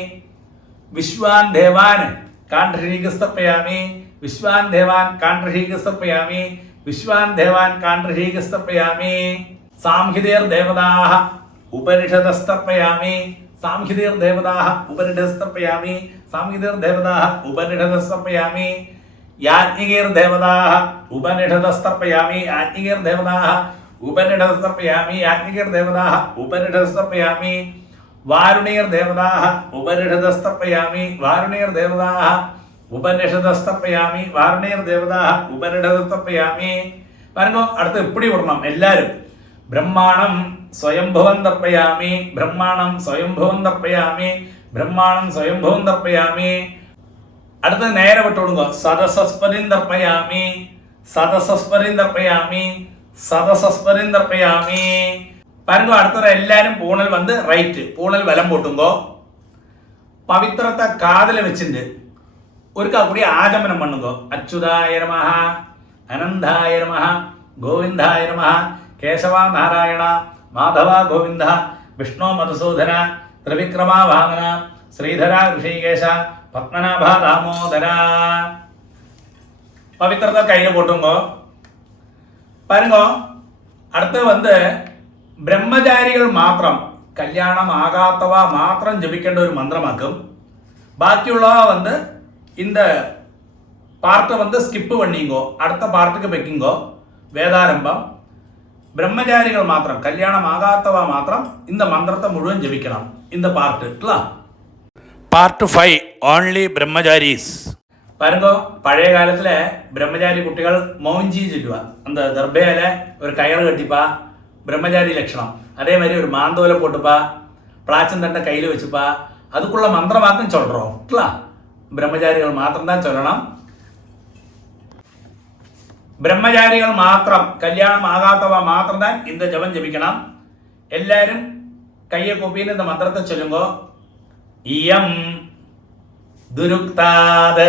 விஸ்வான் தேவான் காண்டர்ஹீகஸ்தர்ப்பயாமி விஸ்வான் தேவான் காண்டர்ஹீகஸ்தர்ப்பயாமி விஸ்வான் தேவான் காண்டர்ஹீகஸ்தர்ப்பயாமி சாம்ஹிதேர் தேவதாः உபனிஷதஸ்தர்ப்பயாமி சாம்ஹிதேர் தேவதாः உபனிஷதஸ்தர்ப்பயாமி சாம்ஹிதேர் தேவதாः உபனிஷதஸ்தர்ப்பயாமி याज्ञिकीर्देवताः उपनिषदस्तर्पयामि याज्ञिकीर्देवताः उपनिषदस्तर्पयामि याज्ञिकीर्देवताः उपनिषदस्तर्पयामि वारुणीर्देवताः उपनिषदस्तर्पयामि वारुणीर्देवताः उपनिषदस्तर्पयामि वारुणीर्देवताः उपनिषदस्तर्पयामि. பாருங்க அடுத்து இப்படி விடணும் எல்லாரும். பிரம்மாணம் ஸ்வயம்புவம் தர்ப்பயாமி பிரம்மாணம் ஸ்வயம்புவம் தர்ப்பயாமி பிரம்மாணம் ஸ்வயம்புவம் தர்ப்பயாமி. അടുത്ത നേരെ വിട്ടുകൊടുക്കുക. സദസസ്പരിന്തർപ്പയാമി സദസസ്പരിന്തർപ്പയാമി സദസസ്പരിന്തർപ്പയാമി. പാരുങ്ങോ അടുത്ത എല്ലാവരും പൂണൽ വന്ന് റൈറ്റ് പൂണൽ വലം പൊട്ടുങ്കോ. പവിത്രത്തെ കാതിൽ വെച്ചിട്ട് ഒരുക്കാ കൂടി ആചമനം പണ്ണുങ്കോ. അച്യുതായ നമഃ അനന്തായ നമഃ ഗോവിന്ദായ നമഃ കേശവ നാരായണ മാധവ ഗോവിന്ദ വിഷ്ണു മധുസൂദന ത്രിവിക്രമ വാമന ശ്രീധര ഋഷികേശ പത്മനാഭ ദാമോദര. പവിത്രത കയ്യിൽ പോട്ടുങ്കോ. പാരുങ്ങോ അടുത്ത് വന്ന് ബ്രഹ്മചാരികൾ മാത്രം കല്യാണം ആകാത്തവ മാത്രം ജപിക്കേണ്ട ഒരു മന്ത്രമാക്കും. ബാക്കിയുള്ളവ വന്ന് இந்த പാർട്ട് വന്ന് സ്കിപ്പ് പണിയുങ്കോ. അടുത്ത പാർട്ടിക്ക് വെക്കുങ്കോ. വേദാരംഭം ബ്രഹ്മചാരികൾ മാത്രം കല്യാണം ആകാത്തവ മാത്രം இந்த മന്ത്രത്തെ മുഴുവൻ ജപിക്കണം. இந்த പാർട്ട് ഇല്ല. Part 5 only ബ്രഹ്മചാരീസ്. പാരുങ്കോ പഴയ കാലത്തിലെ ബ്രഹ്മചാരി കുട്ടികൾ മൗഞ്ചി ചൊല്ലുക. എന്താ ദർഭയിലെ ഒരു കയറ് കെട്ടിപ്പാ ബ്രഹ്മചാരി ലക്ഷണം. അതേമാതിരി ഒരു മാന്തോല പോട്ടുപ്പാ പ്ലാച്ചൻ തന്റെ കയ്യിൽ വെച്ചുപ്പാ അതുക്കുള്ള മന്ത്രമാക്കും ചൊല്ലോ ഇല്ല. ബ്രഹ്മചാരികൾ മാത്രം താൻ ചൊല്ലണം. ബ്രഹ്മചാരികൾ മാത്രം കല്യാണം ആകാത്തവ മാത്രം താൻ ഇന്ത ജപം ജപിക്കണം. എല്ലാവരും കയ്യെ കൂപ്പിയിൽ இந்த മന്ത്രത്തെ ചൊല്ലുങ്കോ. ഇയം ദുരുക്താത്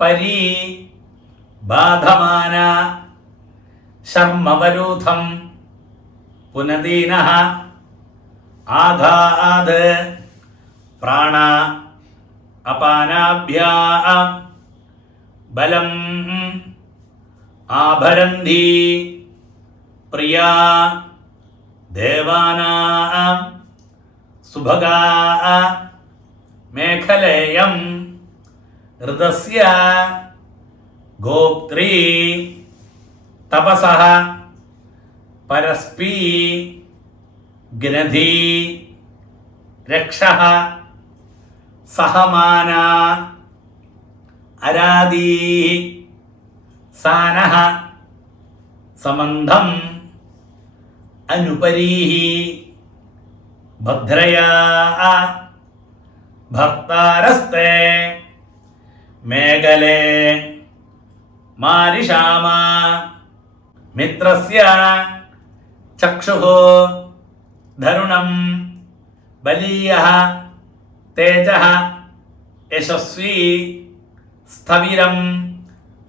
പരി ബാധമാന ശർമ്മവരൂഥം പുനദീനഃ ആഘാത് പ്രാണ അപാനാഭ്യാ ബലം ആഭരന്തി പ്രിയാ ദേവാനാ സുഭഗാ മേഖലേയം ഹൃദസ്യ ഗോപ്ത്രീ തപസഃ പരസ്പീ ഗ്രധീ രക്ഷഃ സഹമാന അരാദീ സാനഃ സമന്ധം അനുപരീഹി ഭദ്രയാ ഭർത്താരസ്തേ മേഖലേ മാരിഷാമ മിത്രസ്യ ചക്ഷുഃ ധരുണം ബലീയഃ തേജഃ യശസ്വി സ്ഥവിരം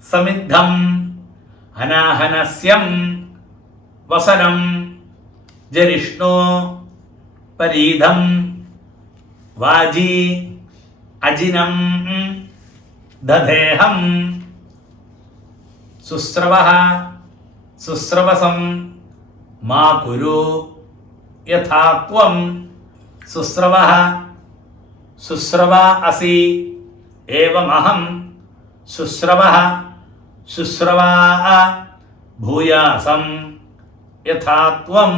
സമിദ്ധം അനാഹനസ്യം വസനം ജരിഷ്ണു പരീധം വാജി അജിനം ദധേഹം ശുശ്രവഃ ശുശ്രവസം മാ കുരു യഥാ ത്വം ശുശ്രവഃ ശുശ്രവ അസി ഏവമഹം ശുശ്രവഃ ശുശ്രവാ ഭൂയാസം യഥാ ത്വം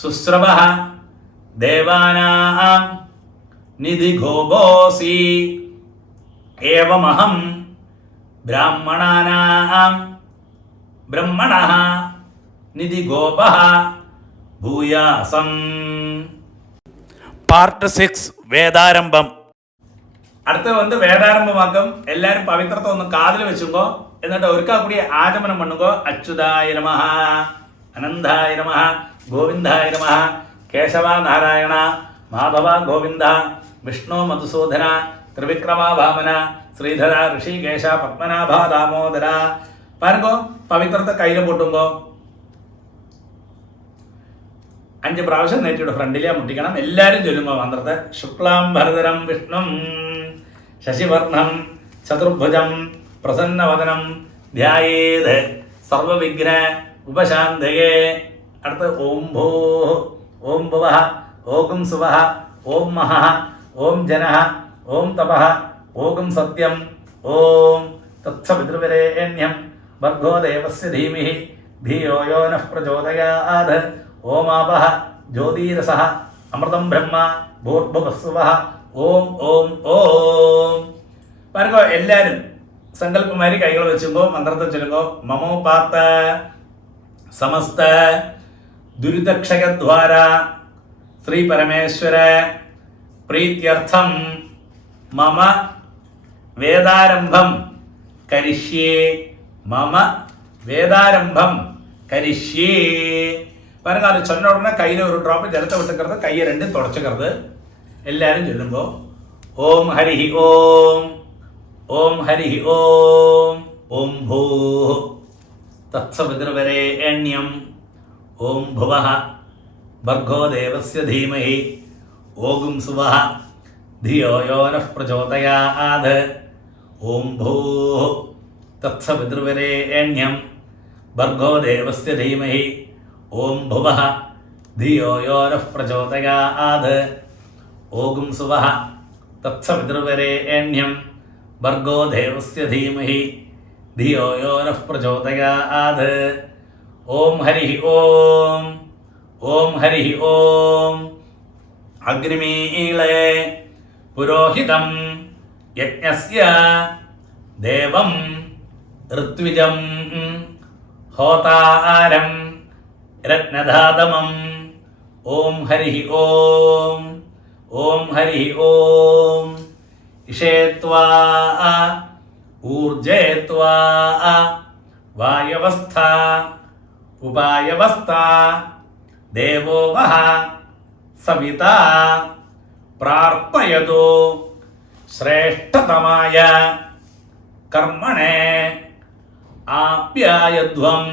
ശുശ്രവഃ ദേവാനാം നിധിഘോബോസി ഏവമഹം ബ്രാഹ്മണാനാം ബ്രഹ്മണഃ നിധിഗോപഃ ഭൂയാസം. പാർട്ട് 6 വേദാരംഭം. അടുത്ത് വേദാരംഭമാക്കും. എല്ലാവരും പവിത്രത്തെ ഒന്ന് കാതിൽ വെച്ചുങ്കോ. എന്നിട്ട് ഒരുക്കാ കൂടി ആചമനം പണ്ണുങ്കോ. അച്യുതായ നമഃ, അനന്തായ നമഃ, ഗോവിന്ദായ നമഃ, കേശവ നാരായണ, മാധവ ഗോവിന്ദ, വിഷ്ണു മധുസൂദന, ത്രിവിക്രമ വാമന, ശ്രീധര ഋഷികേശ, പത്മനാഭ ദാമോദര. പാരുങ്കോ. പവിത്രത്തെ കയ്യിൽ പൊട്ടുമ്പോ 5 പ്രാവശ്യം നെറ്റിയുടെ ഫ്രണ്ടിലേ മുട്ടിക്കണം. എല്ലാവരും ചൊല്ലുമ്പോ മന്ത്രത്തെ. ശുക്ലാം ഭരതരം വിഷ്ണും ശശിവർണം ചതുർഭുജം പ്രസന്നവദനം ധ്യായേത് സർവവിഘ്ന ഉപശാന്തയേ. അടുത്ത് ഓം ഭൂ, ഓം ഭുവഃ, ഓം സുവഃ, ഓം മഹഃ, ഓം ജനഃ, ഓം തപഃ, ഓം സത്യം, ഓം തത്സവിതൃവരേണ്യം ഭർഗോ ദേവസ്യ ധീമഹി ധിയോ യോ നഃ പ്രചോദയാത്. ഓമാപഃ ജ്യോതിരസഃ അമൃതം ബ്രഹ്മ ഭൂർഭുവസ്സുവഃ. ഓം ഓം ഓം. പാരുങ്കോ. എല്ലാവരും സങ്കല്പമാരി കൈകൾ വെച്ചുമ്പോ മന്ത്രത്തെ ചൊല്ലുമ്പോ. മമോപാത്ത സമസ്ത ദുരിതക്ഷയദ്വാര ശ്രീ പരമേശ്വര പ്രീത്യർത്ഥം മമ വേദാരംഭം കരിഷ്യേ. മമ വേദാരംഭം കരിഷ്യേ. പാരുങ്ക. അത് ചൊന്ന ഉടനെ കയ്യിൽ ഒരു ഡ്രോപ്പ് ജലത്തെ വിട്ടുക്കരുത്, കൈ രണ്ടും തുടച്ചുക്കരുത്. എല്ലാവരും ചൊല്ലുമ്പോ. ഓം ഹരി ഓം, ഓം ഹരി ഓം, ഓം ഭൂ തത്സവിതൃവരേണ്യം ഓം ഭുവഃ ഭർഗോ ദേവസ്യ ധീമഹി ഓം സുവഃ ധിയോ യോ നഃ പ്രചോദയാത്. ഓം ഭൂ തത്സവിതൃവരേണ്യം ഭർഗോ ദേവസ്യ ധീമഹി ഓം ഭുവഃ ധിയോ യോ നഃ പ്രചോദയാത്. ഓം സുവഃ തത്സവിതൃവരേണ്യം ഭർഗോ ദേവസ്യ ധീമഹി ധിയോ യോ നഃ പ്രചോദയാത്. ഓം ഹരി ഓം, ഓം ഹരി ഓം. അഗ്നിമീളേ പുരോഹിതം യജ്ഞസ്യ ദേവം ഋത്വിജം ഹോതാരം രത്നധാതമം. ഓം ഹരി ഓം, ഓം ഹരി ഓം. ഇഷേത്വാ ഊർജേത്വാ വായവസ്ഥ ഉപായവസ്ഥ ദേവോ വഃ സവിതാ പ്രാർപ്പയതു ശ്രേഷ്ഠതമായ കർമ്മണേ ആപ്യായധ്വം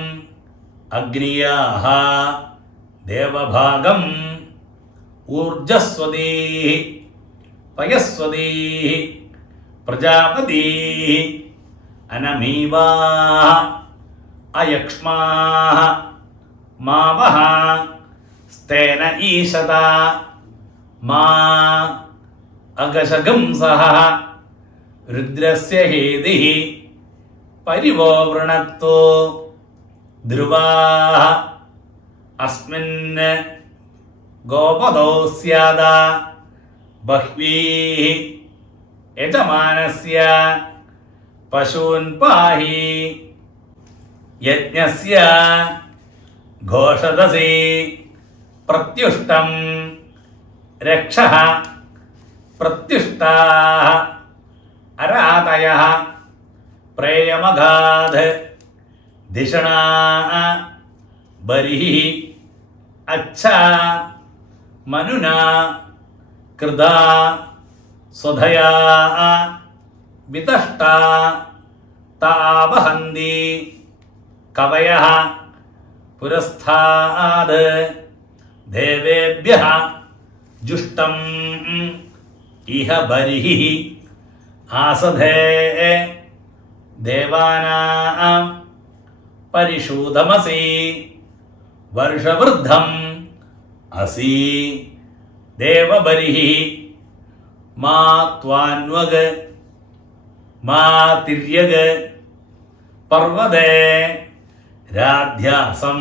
അഗ്നിയാഃ ദേവഭാഗം ഊർജസ്വതീ പയസ്വതീ പ്രജാപതി അനമീവാ അയക്ഷ്മാ മാവഹ സ്തേന ഈശത മാ അഗശഗംസഃ രുദ്രസ്യ ഹേതിഃ പരിവോ വൃണക്തോ ധ്രുവാഃ അസ്മിन् ഗോപദോ സ്യാദ ബഹ്വീഃ യജമാനസ്യ പശൂൻ പാഹി യജ്ഞസ്യ ഘോഷദസി പ്രത്യുഷ്ടം രക്ഷഃ പ്രത്യുഷ്ടാഃ അരാതയഃ പ്രേയമഘാത് ധിഷണാ ബരിഃ അച്ഛാ മനുനാ കൃതാ സ്വധയാ വിതഷ്ടാ താവഹന്തി കവയഃ പുരസ്ഥാദ് ദേവേഭ്യഃ ജുഷ്ടം ഇഹ ബരിഹി ആസധേ ദേവാനാം പരിഷൂതമസി വർഷവൃദ്ധം അസി ദേവബരിഹി മാ ത്വാന്വഗ് മാ തിര്യഗ് പർവ്വതേ രാധ്യാസം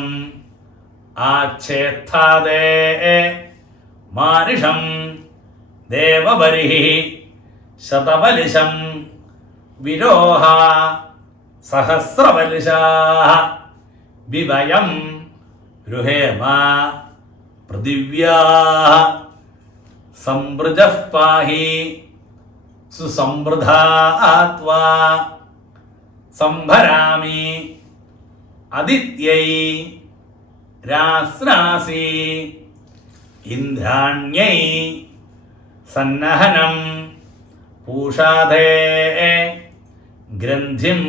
ആച്ഛേത്ഥാദേ മാരിഷം ദേവബരിഹി ശതബലിശം വിരോഹ സഹസ്രബലിശാഃ വിവയം രുഹേമ പൃഥിവ്യാഃ സംവൃജഃ പാഹി സുസംവൃധാ ത്വാ സംഭരാമി അദിത്യൈ രാസ്നാസി ഇന്ദ്രാണ്യൈ സന്നഹനം പൂഷാധേ ഗ്രന്ഥിം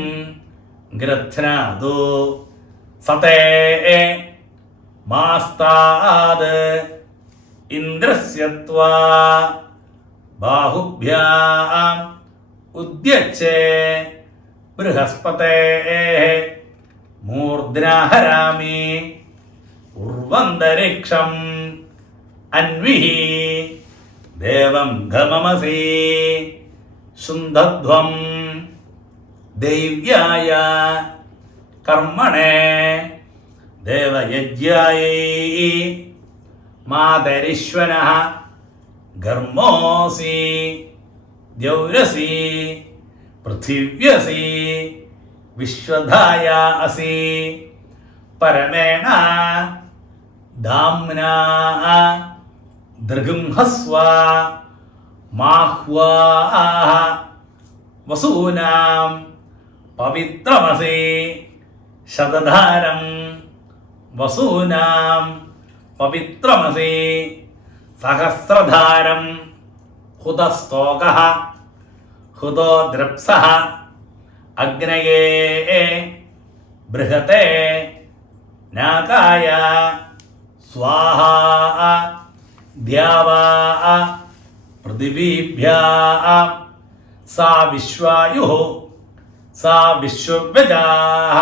ഗ്രഥ്നാദു സതേ മാസ്താദ് ഇന്ദ്രസ്യ ത്വാ ബാഹുഭ്യാം ഉദ്യച്ചേ ബൃഹസ്പതേ മൂർധ്നാഹരാമി ഉർവന്തരിക്ഷം അന്വിഹി ദേവം ഘമമസി ശുന്ധധ്വം ദൈവ്യായ കർമ്മണേ ദേവയജ്ഞായൈ മാതരിശ്വനഃ ഘർമ്മോസി ദ്യൗരസി പൃഥിവ്യസി വിശ്വധായ അസി പരമേണ ധാംനാ ദൃഗംഹസ്വ മാഹ്വാഃ വസൂനാം പവിത്രമസി ശതധാരം വസൂനാം പവിത്രമസി സഹസ്രധാരം ഹുതസ്തോകഃ ഹുതോ ദ്രപ്സഃ അഗ്നയേ ബൃഹത്തെ നാകായ സ്വാഹാ ദ്യാവാ പൃഥിവീഭ്യാം സാ വിശ്വായുഃ സാ വിശ്വവ്യജാഃ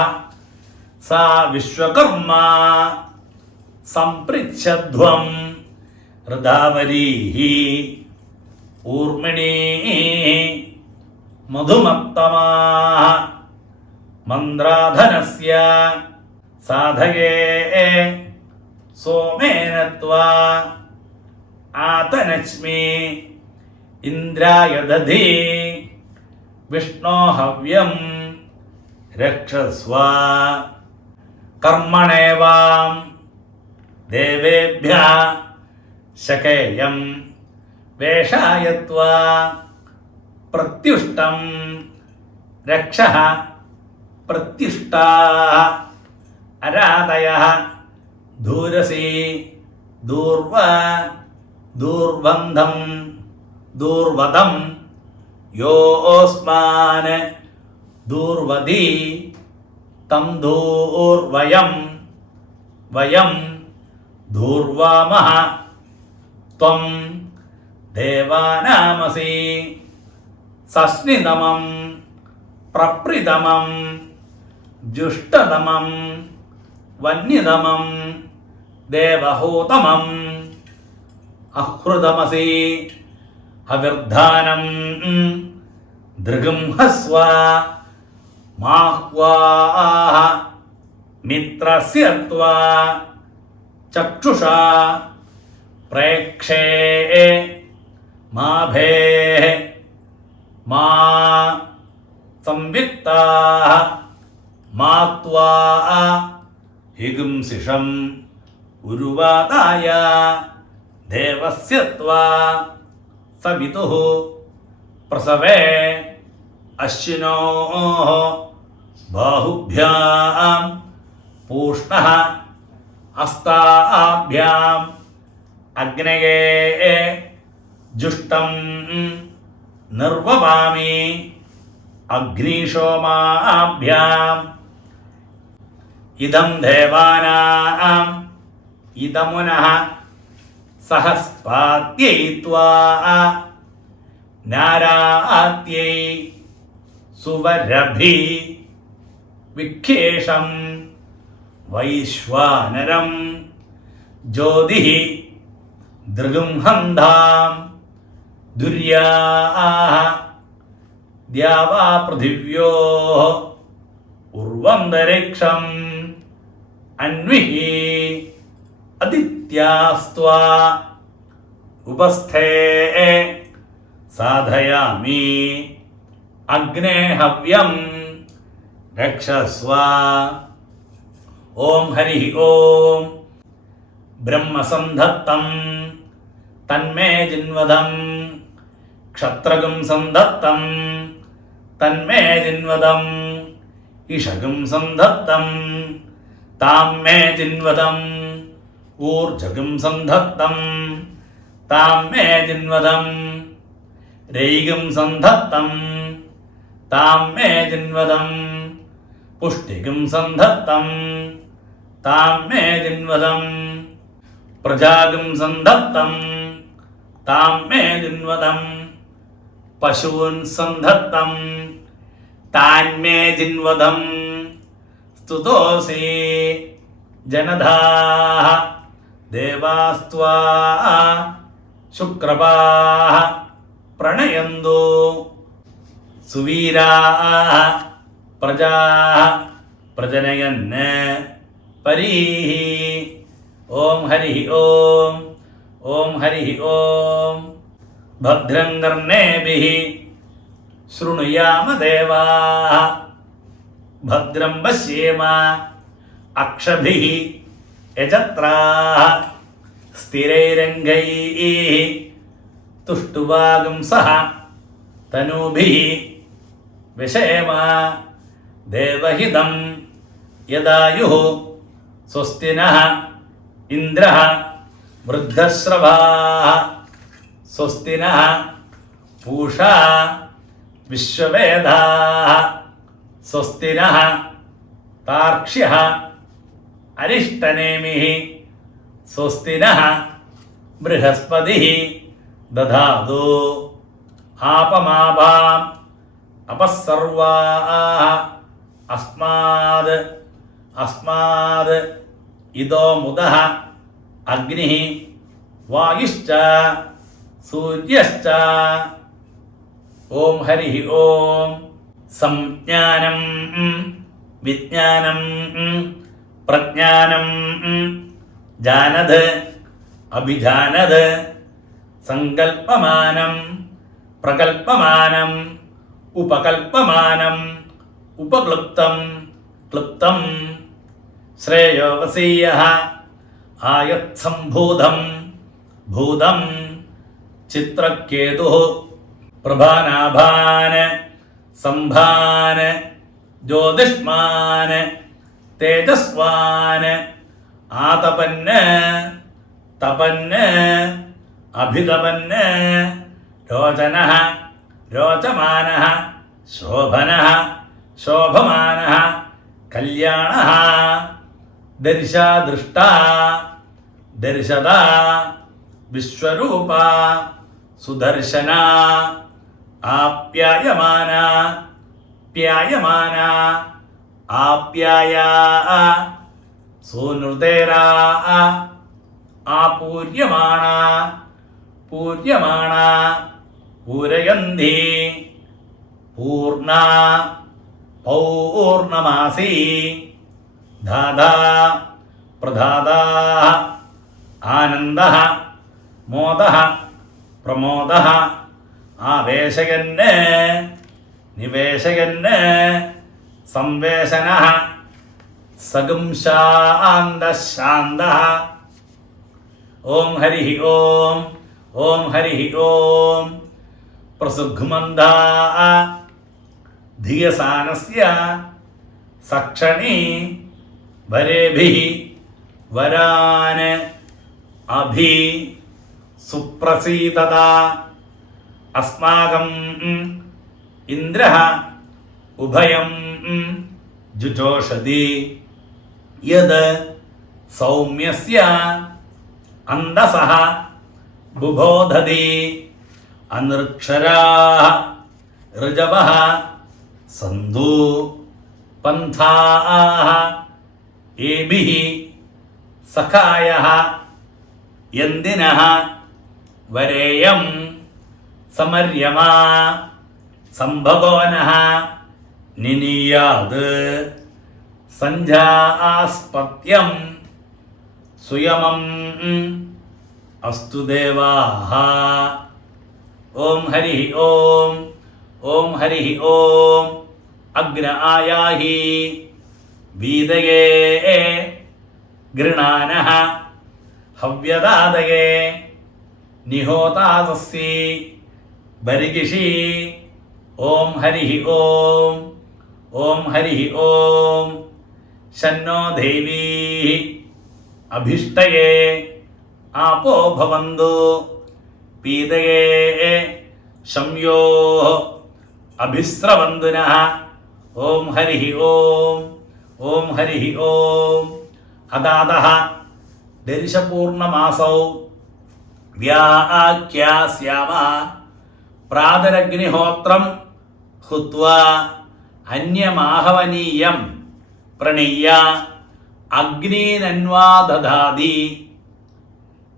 സാ വിശ്വകർമാ സംപൃച്ഛധ്വം ഋതാവരീഃ ഊർമിണീഃ മധുമത്തമാഃ മന്ത്രാധനസ്യ സാധയേ സോമേന ത്വാ ആതനച്മി ഇന്ദ്രായ ദധി വിഷ്ണോ ഹവ്യം രക്ഷസ്വ കർമ്മണേവാം ദേവേഭ്യഃ ശകേയം വേഷായ ത്വാ പ്രത്യുഷ്ടം രക്ഷഃ പ്രത്യുഷ്ടാഃ അരാതയഃ ധൂരസി ദൂർവ ദൂർബന്ധം ദൂർവദം യോസ്മാൻ ദൂർവദി തം ദൂർവയം വയം ധൂർവാമഃ ത്വം ദേവാനാമസി സസ്നിതമം പ്രപ്രിതമം ജുഷ്ടതമം വന്യതമം ദേവഹൂതമം അഹൃതമസി ഹവിർധാനം ദൃഗംഹസ്വ മാഹ്വാഃ മിത്രസ്യ ത്വാ ചക്ഷുഷാ പ്രേക്ഷേ മാഭേഃ മാ സംവിക്താഃ മാ ത്വാ ഹിഗുംസിഷം ഉരുവാതായ ദേവസ്യ ത്വാ സവിതുഃ പ്രസവേ അശ്വിനോഃ ബാഹുഭ്യാം പൂഷ്ണഃ ഹസ്താഭ്യാം അഗ്നയേ ജുഷ്ടം നിർവപാമി അഗ്നിശോമാഭ്യാം ഇദം ദേവാനാം ഇദമുനഃ സഹസ്പാദ്യൈ ത്വാ നാരാത്യൈ സുവരഭി വിഖ്യേഷം വൈശ്വാനരം ജ്യോതിഃ ദൃഗംഹന്ധാം ദുര്യാഃ ദ്യാവാ പൃഥിവ്യോഃ ഉർവന്തരിക്ഷം അന്വിഃ അദിത്യാസ്ത്വാ ഉപസ്ഥേ സാധയാമി അഗ്നേ ഹവ്യം രക്ഷസ്വ. ഓം ഹരി ഓം. ബ്രഹ്മസന്ധത്തം തന്മേ ജിൻവദം ക്ഷത്രഗം സന്ധത്തം തന്മേ ജിൻവദം ഇഷഗം സന്ധത്തം താം മേ ജിൻവദം ഊർജഗം സന്ധത്തം താം മേ ജിൻവദം രൈഗം സന്ധത്തം താം മേ ജിൻവദം പുഷ്ടികം സന്ധത്തം താം മേ ജിൻവദം പ്രജാഗം സന്ധത്തം താം മേ ജിൻവദം പശൂൻ സന്ധത്തം താൻ മേ ജിൻവദം സ്തുതോസി ജനധാഃ ദേവാസ്ത്വാ ശുക്രപാഃ പ്രണയന്തു സുവീരാഃ പ്രജാഃ പ്രജനയന് പരീഃ. ഓം ഹരി ഓം. ഓം ഹരി ഓം. ഭദ്രം കർണേഭിഃ ശൃണുയാമ ദേവാഃ ഭദ്രം പശ്യേമ അക്ഷഭിഃ യജത്രാഃ സ്ഥിരൈരംഗൈഃ തുഷ്ടുവാഗംസഃ തനൂഭിഃ വിഷേമ ദേവഹിതം യദായുഃ സ്വസ്തി നഃ ഇന്ദ്രഃ വൃദ്ധശ്രവാः സ്വസ്തി നഃ പൂഷാ വിശ്വവേദാः സ്വസ്തി നഃ താർക്ഷ്യഃ അരിഷ്ടനേമിഃ സ്വസ്തി നഃ ബൃഹസ്പതിഃ ദധാതു ആപമാഭാം അപസ്സർവാः അസ്മാദ് ഇദോ മുദഃ അഗ്നിഃ വായുശ്ച സൂര്യശ്ച. ഓം ഹരി ഓം. സംജ്ഞാനം വിജ്ഞാനം പ്രജ്ഞാനം ജാനത് അഭിജാനത് സങ്കൽപ്പമാനം പ്രകൽപ്പമാനം ഉപകൽപ്പമാനം ഉപക്ലുപ്തം ക്ലുപ്തം ശ്രേയോവസീയഃ ആയത്സംഭൂതം ഭൂതം ചിത്രക്കേതുഃ പ്രഭാനാഭാൻ സംഭാൻ ജ്യോതിഷ്മാൻ തേജസ്വാൻ ആതപന് തപന് അഭിതപന് രോചനഃ രോചമാനഃ ശോഭനഃ ശോഭമാനഃ കല്യാണഃ ദർശാ ദൃഷ്ടാ ദർശദാ വിശ്വരൂപ സുദർശന ആപ്യായമാന പ്യായമാന ആപ്യായ സൂനുർദേരാ ആപൂര്യമാണ പൂര്യമാണ പൂരയന്തി പൂർണ പൗർണമാസി ധാതാ പ്രധാതാ ആനന്ദഃ മോദഃ പ്രമോദഃ ആവേശയന് നിവേശയന് സംവേശനഃ സഗംശാന്തഃ. ഓം ഹരി ഓം. ഓം ഹരി ഓം. പ്രസുഗ്മന്ധാ ധിയസാനസ്യ സക്ഷണി വരേഭിഃ വരാൻ അഭി സുപ്രസീതത അസ്മാകം ഇന്ദ്രഃ ഉഭയം ജുജോഷതി യത് സൗമ്യസ്യ അന്തസഃ ബുബോധതി അനൃക്ഷരാः ഋജവः സന്ധു പന്ഥാः ഏഭിः സഖായः യന്തിനഃ വരേയം സമര്യമ സംഭഗോനഃ നിനീയാത് സഞ്ജാസ്പത്യം സുയമം അസ്തു ദേവാഃ. ഓം ഹരി ഓം ഓം ഹരി ഓം അഗ്ന ആയാഹി വീതയേ ഗൃണാനഃ ഹവ്യദാതയേ നിഹോതാസസ്യ ബരിഗിഷി. ഓം ഹരി ഓം ഓം ഹരി ഓം ശന്നോ ദേവീ അഭിഷ്ടയേ ആപോ ഭവന്തു പീതയേ ശംയോ അഭിസ്രവന്തുനഃ. ഓം ഹരി ഓം ഓം ഹരി ഓം. അദാതഃ ദർശപൂർണമാസൗ വ്യാഖ്യാസ്യാമ പ്രാതരഗ്നിഹോത്രം ഹുത്വാ അന്യമാഹവനീയം പ്രണീയ അഗ്നീനന്വാ ദധാതി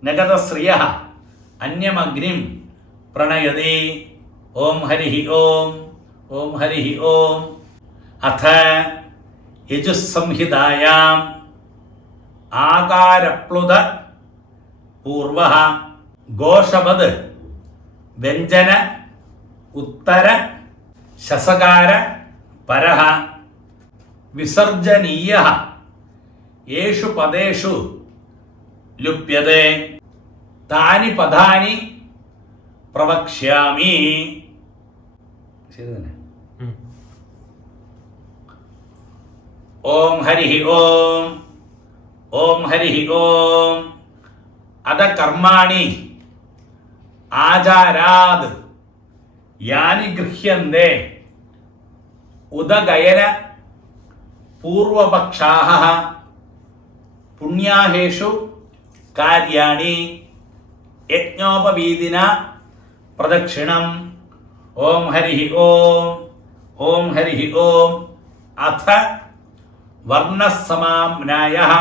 നഗതശ്രിയഃ അന്യമഗ്നിം പ്രണയതി. ഓം ഹരി ഓം ഓം ഹരി ഓം. അഥ യജുസ്സംഹിതായാം ആകാരപ്ലുത പൂർവഃ ഘോഷവത് വ്യഞ്ജന ഉത്തര ശസകാര പരഃ വിസർജനീയഃ യേഷു പദേഷു ലുപ്യതേ താനി പദാനി പ്രവക്ഷ്യാമി. ശരി തന്നെ. ഓം ഹരി ഓം ഓം ഹരി ഓം. അത കർമാണി ആചാരാത് യാനി ഗൃഹ്യന്തെ ഉദഗയന പൂർവപക്ഷാഃ പുണ്യാഹേഷു കാര്യാണി യജ്ഞോപവീതിന പ്രദക്ഷിണം. ഓം ഹരി ഓം ഓം ഹരി ഓം. അഥ വർണ്ണസമാമ്നായഃ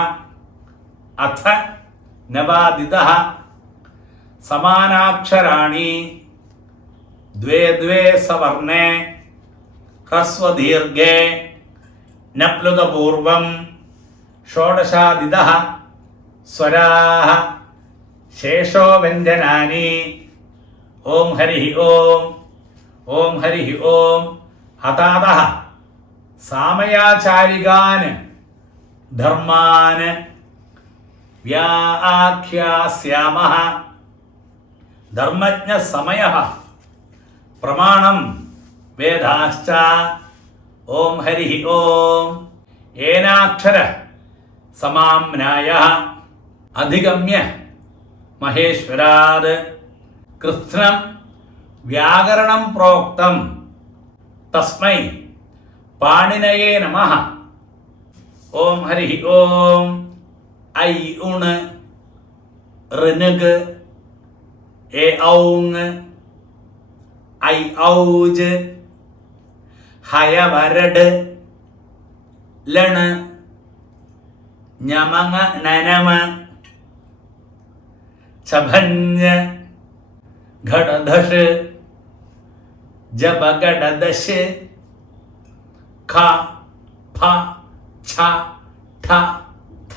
അഥ നവാദിതഃ സമാനാക്ഷരാണി ദ്വേ ദ്വേ സവർണേ ഹ്രസ്വദീർഘേ നപ്ലുതപൂർവം ഷോഡശാദിതഃ സ്വരാः ശേഷോ വ്യഞ്ജനാനി. ഓം ഹരി ഓം ഓം ഹരി ഓം. അതാതഃ സാമയാചാരികാൻ ധർമാൻ വ്യാഖ്യാസ്യാമഃ. ധർമ്മജ്ഞ സമയഃ പ്രമാണം വേദാശ്ച. ഓം ഹരി ഓം. ഏനാക്ഷര സമാമ്നായഃ അധിഗമ്യ മഹേശ്വരാത് കൃത്സ്നം വ്യാകരണം പ്രോക്തം തസ്മൈ പാണിനയേ നമഃ. ഓം ഹരി ഓം. ഐ ഉണ് ഋനുഗ് എ ഔങ് ഐ ഔജ് ഹയവരട് ലണ് ഞമങ്ങ നനമ ചഭഞ്ഞ് ഘടധഷ് ജബഗടദശ് ഖ ഫ ഛ ഠ ഥ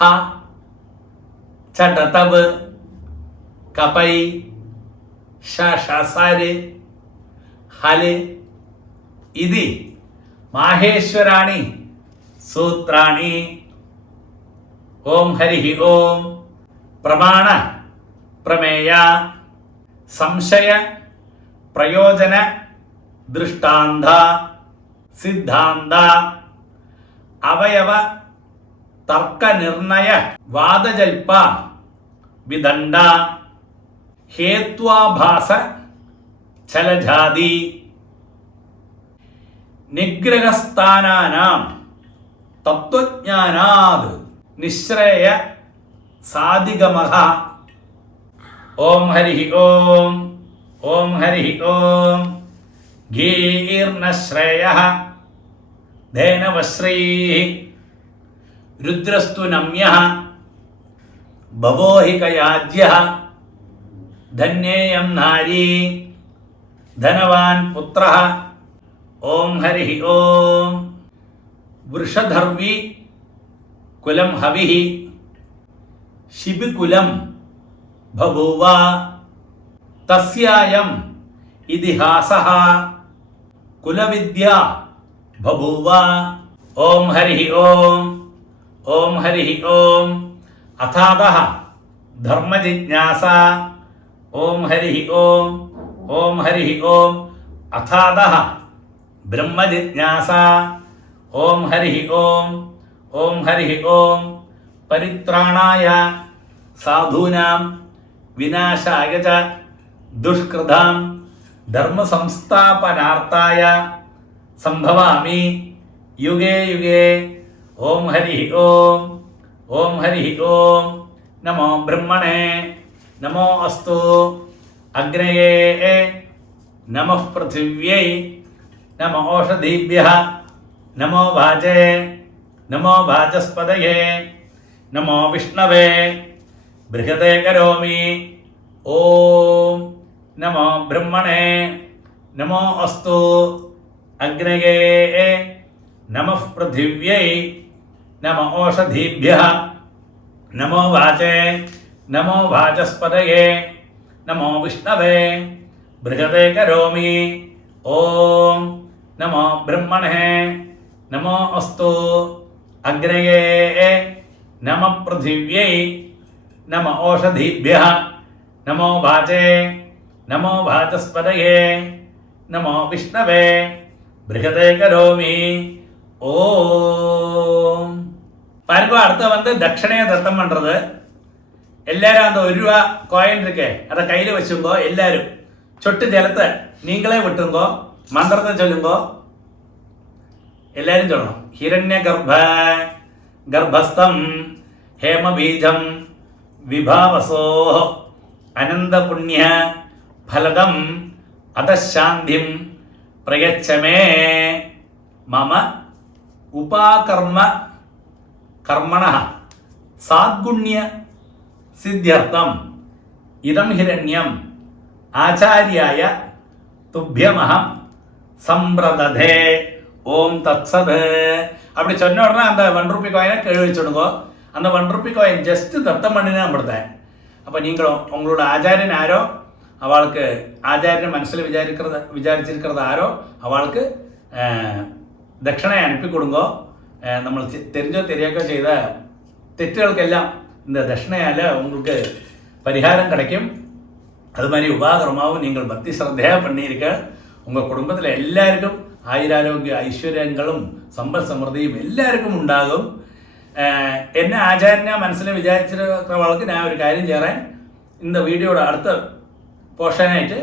ചടതവ് കപൈ ശശസര് ഹല് ഇതി മാഹേശ്വരാണി സൂത്രാണി. ഓം ഹരി ഓം. പ്രമാണ പ്രമേയ സംശയ പ്രയോജന ദൃഷ്ടാന്ത സിദ്ധാന്ത അവയവ തർക്കനിർണയ വാദജൽപ വിദണ്ഡ ഹേത്വാഭാസ ഛലജാതി നിഗ്രഹസ്ഥാനാനാം തത്വജ്ഞാനാത് നിശ്രയ സാധിഗമഃ. ഓം ഹരി ഓം ഓം ഹരി ഓം ഗീർണശ്രേയഃ ധേനവശ്രീഃ രുദ്രസ്തു നമ്യഃ ഭവോ ഹി കയാജ്യഃ ധന്യേയം നാരീ ധനവാൻ പുത്രഃ ഓം ഹരി ഓം വൃഷധർവി കുലം ഹവിഃ ശിബികുലം ബഭൂവ തസ്യായം ഇതിഹാസഃ കുലവിദ്യ ബഭൂവ ഓം ഹരി ഓം ഓം ഹരി ഓം അഥാതഃ ധർമ്മജിജ്ഞാസ ഓം ഹരി ഓം ഓം ഹരി ഓം അഥാതഃ ബ്രഹ്മജിജ്ഞാസ ഓം ഹരി ഓം ഓം ഹരി ഓം പരിത്രാണായ സാധൂനാം വിനാശായ ച ദുഷ്കൃതാം ധർമ്മസംസ്ഥാപനാർത്ഥായ സംഭവാമി യുഗേ യുഗേ ഓം ഹരി ഓം ഓം ഹരി ഓം നമോ ബ്രഹ്മണേ നമോ അസ്തു അഗ്നയേ നമഃ പൃഥിവ്യൈ നമോ ഓഷധീഭ്യഃ നമോ വാചേ നമോ വാചസ്പതയേ നമോ വിഷ്ണവേ ബൃഹതേ കരോമി ഓം നമോ ബ്രഹ്മണേ നമോ അസ്തു അഗ്നയേ നമഃ പൃഥിവ്യൈ നമോ ഓഷധീഭ്യഃ നമോ വാചേ നമോ വാചസ്പതയേ നമോ വിഷ്ണവേ ബൃഹതേ കരോമി ഓം നമോ ബ്രഹ്മണേ നമോ അസ്തു അഗ്നയേ നമഃ പൃഥിവ്യൈ നമോ ഓഷധീഭ്യഃ നമോ വാചേ നമോ വാചസ്പതയേ നമോ വിഷ്ണവേ ബൃഹതേ കരോമി ഓം. பாருங்க, அடுத்த தட்சணையை தத்தம் பண்றது. எல்லாரும் அந்த 1 ரூபா காயின் இருக்கே அதை கையில் வச்சுங்கோ. எல்லாரும் சொட்டு ஜலத்தை நீங்களே விட்டுங்கோ. மந்திரத்தை சொல்லுங்கோ. எல்லாரும் சொல்லணும். ஹிரண்ய கர்ப்பஸ்தம் ஹேமபீஜம் விபாவசோ அனந்த புண்ணிய ஃபலதம் அதசாந்திம் பிரயச்சமே மம உபாகர்ம കർമ്മണഃ സാദ്ഗുണ്യ സിദ്ധ്യർത്ഥം ഇദം ഹിരണ്യം ആചാര്യായ തുഭ്യമഹം സമ്പ്രദധേ ഓം തത്സത്. அப்படி சொன்ன உடனே அந்த 1 ரூபி காயினை கழுவி வச்சுடுங்க. அந்த 1 ரூபி காயின் ஜஸ்ட் தத்தம் பண்ணினா அப்படிதான். அப்போ நீங்களும் உங்களோட ஆச்சாரியன் ஆரோ அவளுக்கு ஆச்சாரியன் மனசில் விசாரிச்சிருக்கிறது ஆரோ அவளுக்கு தட்சணை அனுப்பி கொடுங்கோ. നമ്മൾ தெரிஞ்சோ தெரியாக்கோ செய்த തെറ്റുകൾക്കെല്ലാം இந்த தட்சணையால் உங்களுக்கு பரிகாரம் கிடைக்கும். அது மாதிரி உபாகரமாகவும் நீங்கள் பக்தி ஸ்ரத்தையாக பண்ணியிருக்க உங்கள் குடும்பத்தில் எல்லாருக்கும் ആയുരാരോഗ്യ ഐശ്വര്യങ്ങളും സമ്പൽ സമൃദ്ധിയും എല്ലാവർക്കും ഉണ്ടാകും. എന്നെ ആചാര്യനെ മനസ്സിൽ വിചാരിച്ചിരുന്നവൾക്ക് ഞാൻ ഒരു കാര്യം ചെയ്യാൻ இந்த வீடியோட அடுத்த போர்ஷனாയിട്ട്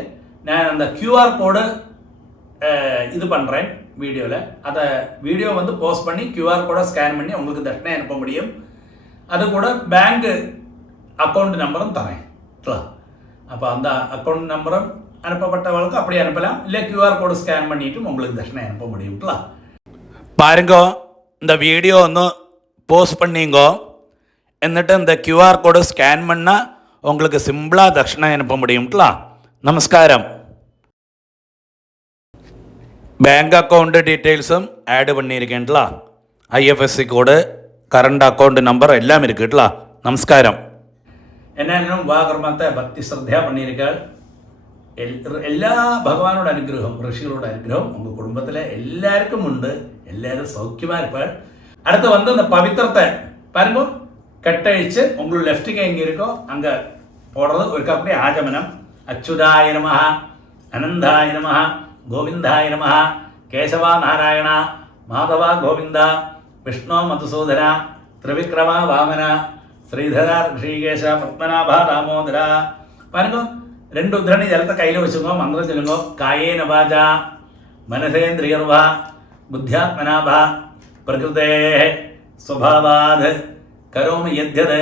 நான் அந்த QR கோடு இது பண்ணுறேன் வீடியோவில். அதை வீடியோ போஸ்ட் பண்ணி QR கோடை ஸ்கேன் பண்ணி உங்களுக்கு தட்சணை அனுப்ப முடியும். அது கூட பேங்க் அக்கௌண்ட் நம்பரும் தரேன். அப்போ அந்த அக்கௌண்ட் நம்பரும் அனுப்பப்பட்டவளுக்கு அப்படியே அனுப்பலாம். இல்லை QR கோடு ஸ்கேன் பண்ணிவிட்டு உங்களுக்கு தட்சணை அனுப்ப முடியும். பாருங்கோ, இந்த வீடியோ போஸ்ட் பண்ணிங்கோ. എന്നിട്ട് இந்த QR கோடு ஸ்கேன் பண்ணால் உங்களுக்கு சிம்பிளாக தட்சணை அனுப்ப முடியும். நமஸ்காரம். பேங்க் அக்கௌண்ட் டீட்டெயில்ஸும் ஆட் பண்ணியிருக்கேன். IFSC கோடு, கரண்ட் அக்கௌண்ட் நம்பர் எல்லாம் இருக்குல்ல. நமஸ்காரம். എന്നാലും ഉപാകർമ്മത്തെ ഭക്തി ശ്രദ്ധ பண்ணியிருக்காள். എല്ലാ ഭഗവാനോட അനുഗ്രഹം, ഋഷികളോட അനുഗ്രഹം உங்கள் குடும்பத்தில் எல்லாருக்கும் உண்டு. எல்லாரும் சௌக்கியமாக இருப்பாள். அடுத்து இந்த பவித்திரத்தை பாருங்க, கட்டழிச்சு உங்களோட லெஃப்ட் கை எங்கே இருக்கோ அங்கே போடுறது. ஒரு அப்படியே ஆஜமனம். அச்சுதாய நமஹ, அனந்தாய நமஹ, கோவிந்தாய நமஹ, கேசவா நாராயண, மாதவா கோவிந்த, விஷ்ணு மதுசூதன, ത്രിവിക്രമ വാമന, ശ്രീധര ഋഷികേശ, പത്മനാഭ ദാമോദര. പാരുങ്ങോ, 2 ഉദ്രണി ജലത്തെ കയ്യിൽ വെച്ചുങ്ങോ. മന്ത്രം ചൊല്ലുങ്ങോ. കായേന വാച മനസേന്ദ്രിയർവ ബുദ്ധ്യാത്മനാഭ പ്രകൃതേ സ്വഭാവാത് കരോമി യദ്യത്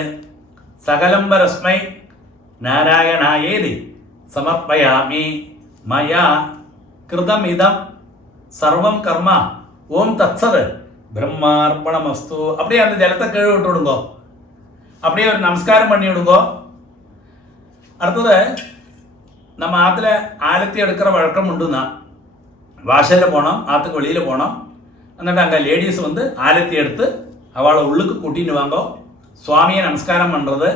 സകലം പരസ്മൈ നാരായണായേതി സമർപ്പയാമി മയാ கிருதமிதம் சர்வம் கர்மா ஓம் தத்சத் பிரம்மார்ப்பணமஸ்து. அப்படியே அந்த ஜலத்தை கீழே விட்டு விடுங்கோ. அப்படியே ஒரு நமஸ்காரம் பண்ணி விடுங்கோ. அடுத்தது நம்ம ஆற்றுல ஆலத்தி எடுக்கிற வழக்கம் உண்டுன்னா வாசலில் போனோம், ஆற்றுக்கு வெளியில் போனோம். എന്നിട്ട് அங்கே லேடிஸ் வந்து ஆலத்தி எடுத்து அவளை உள்ளுக்கு கூட்டின்னு வாங்கோ. சுவாமியை நமஸ்காரம் பண்ணுறது,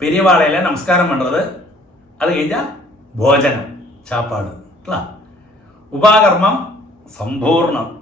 பெரியவாளையில் நமஸ்காரம் பண்ணுறது, அது കഴിഞ്ഞാൽ ഭോജനം சாப்பாடு. உபாகர்மம் சம்பூர்ணம்.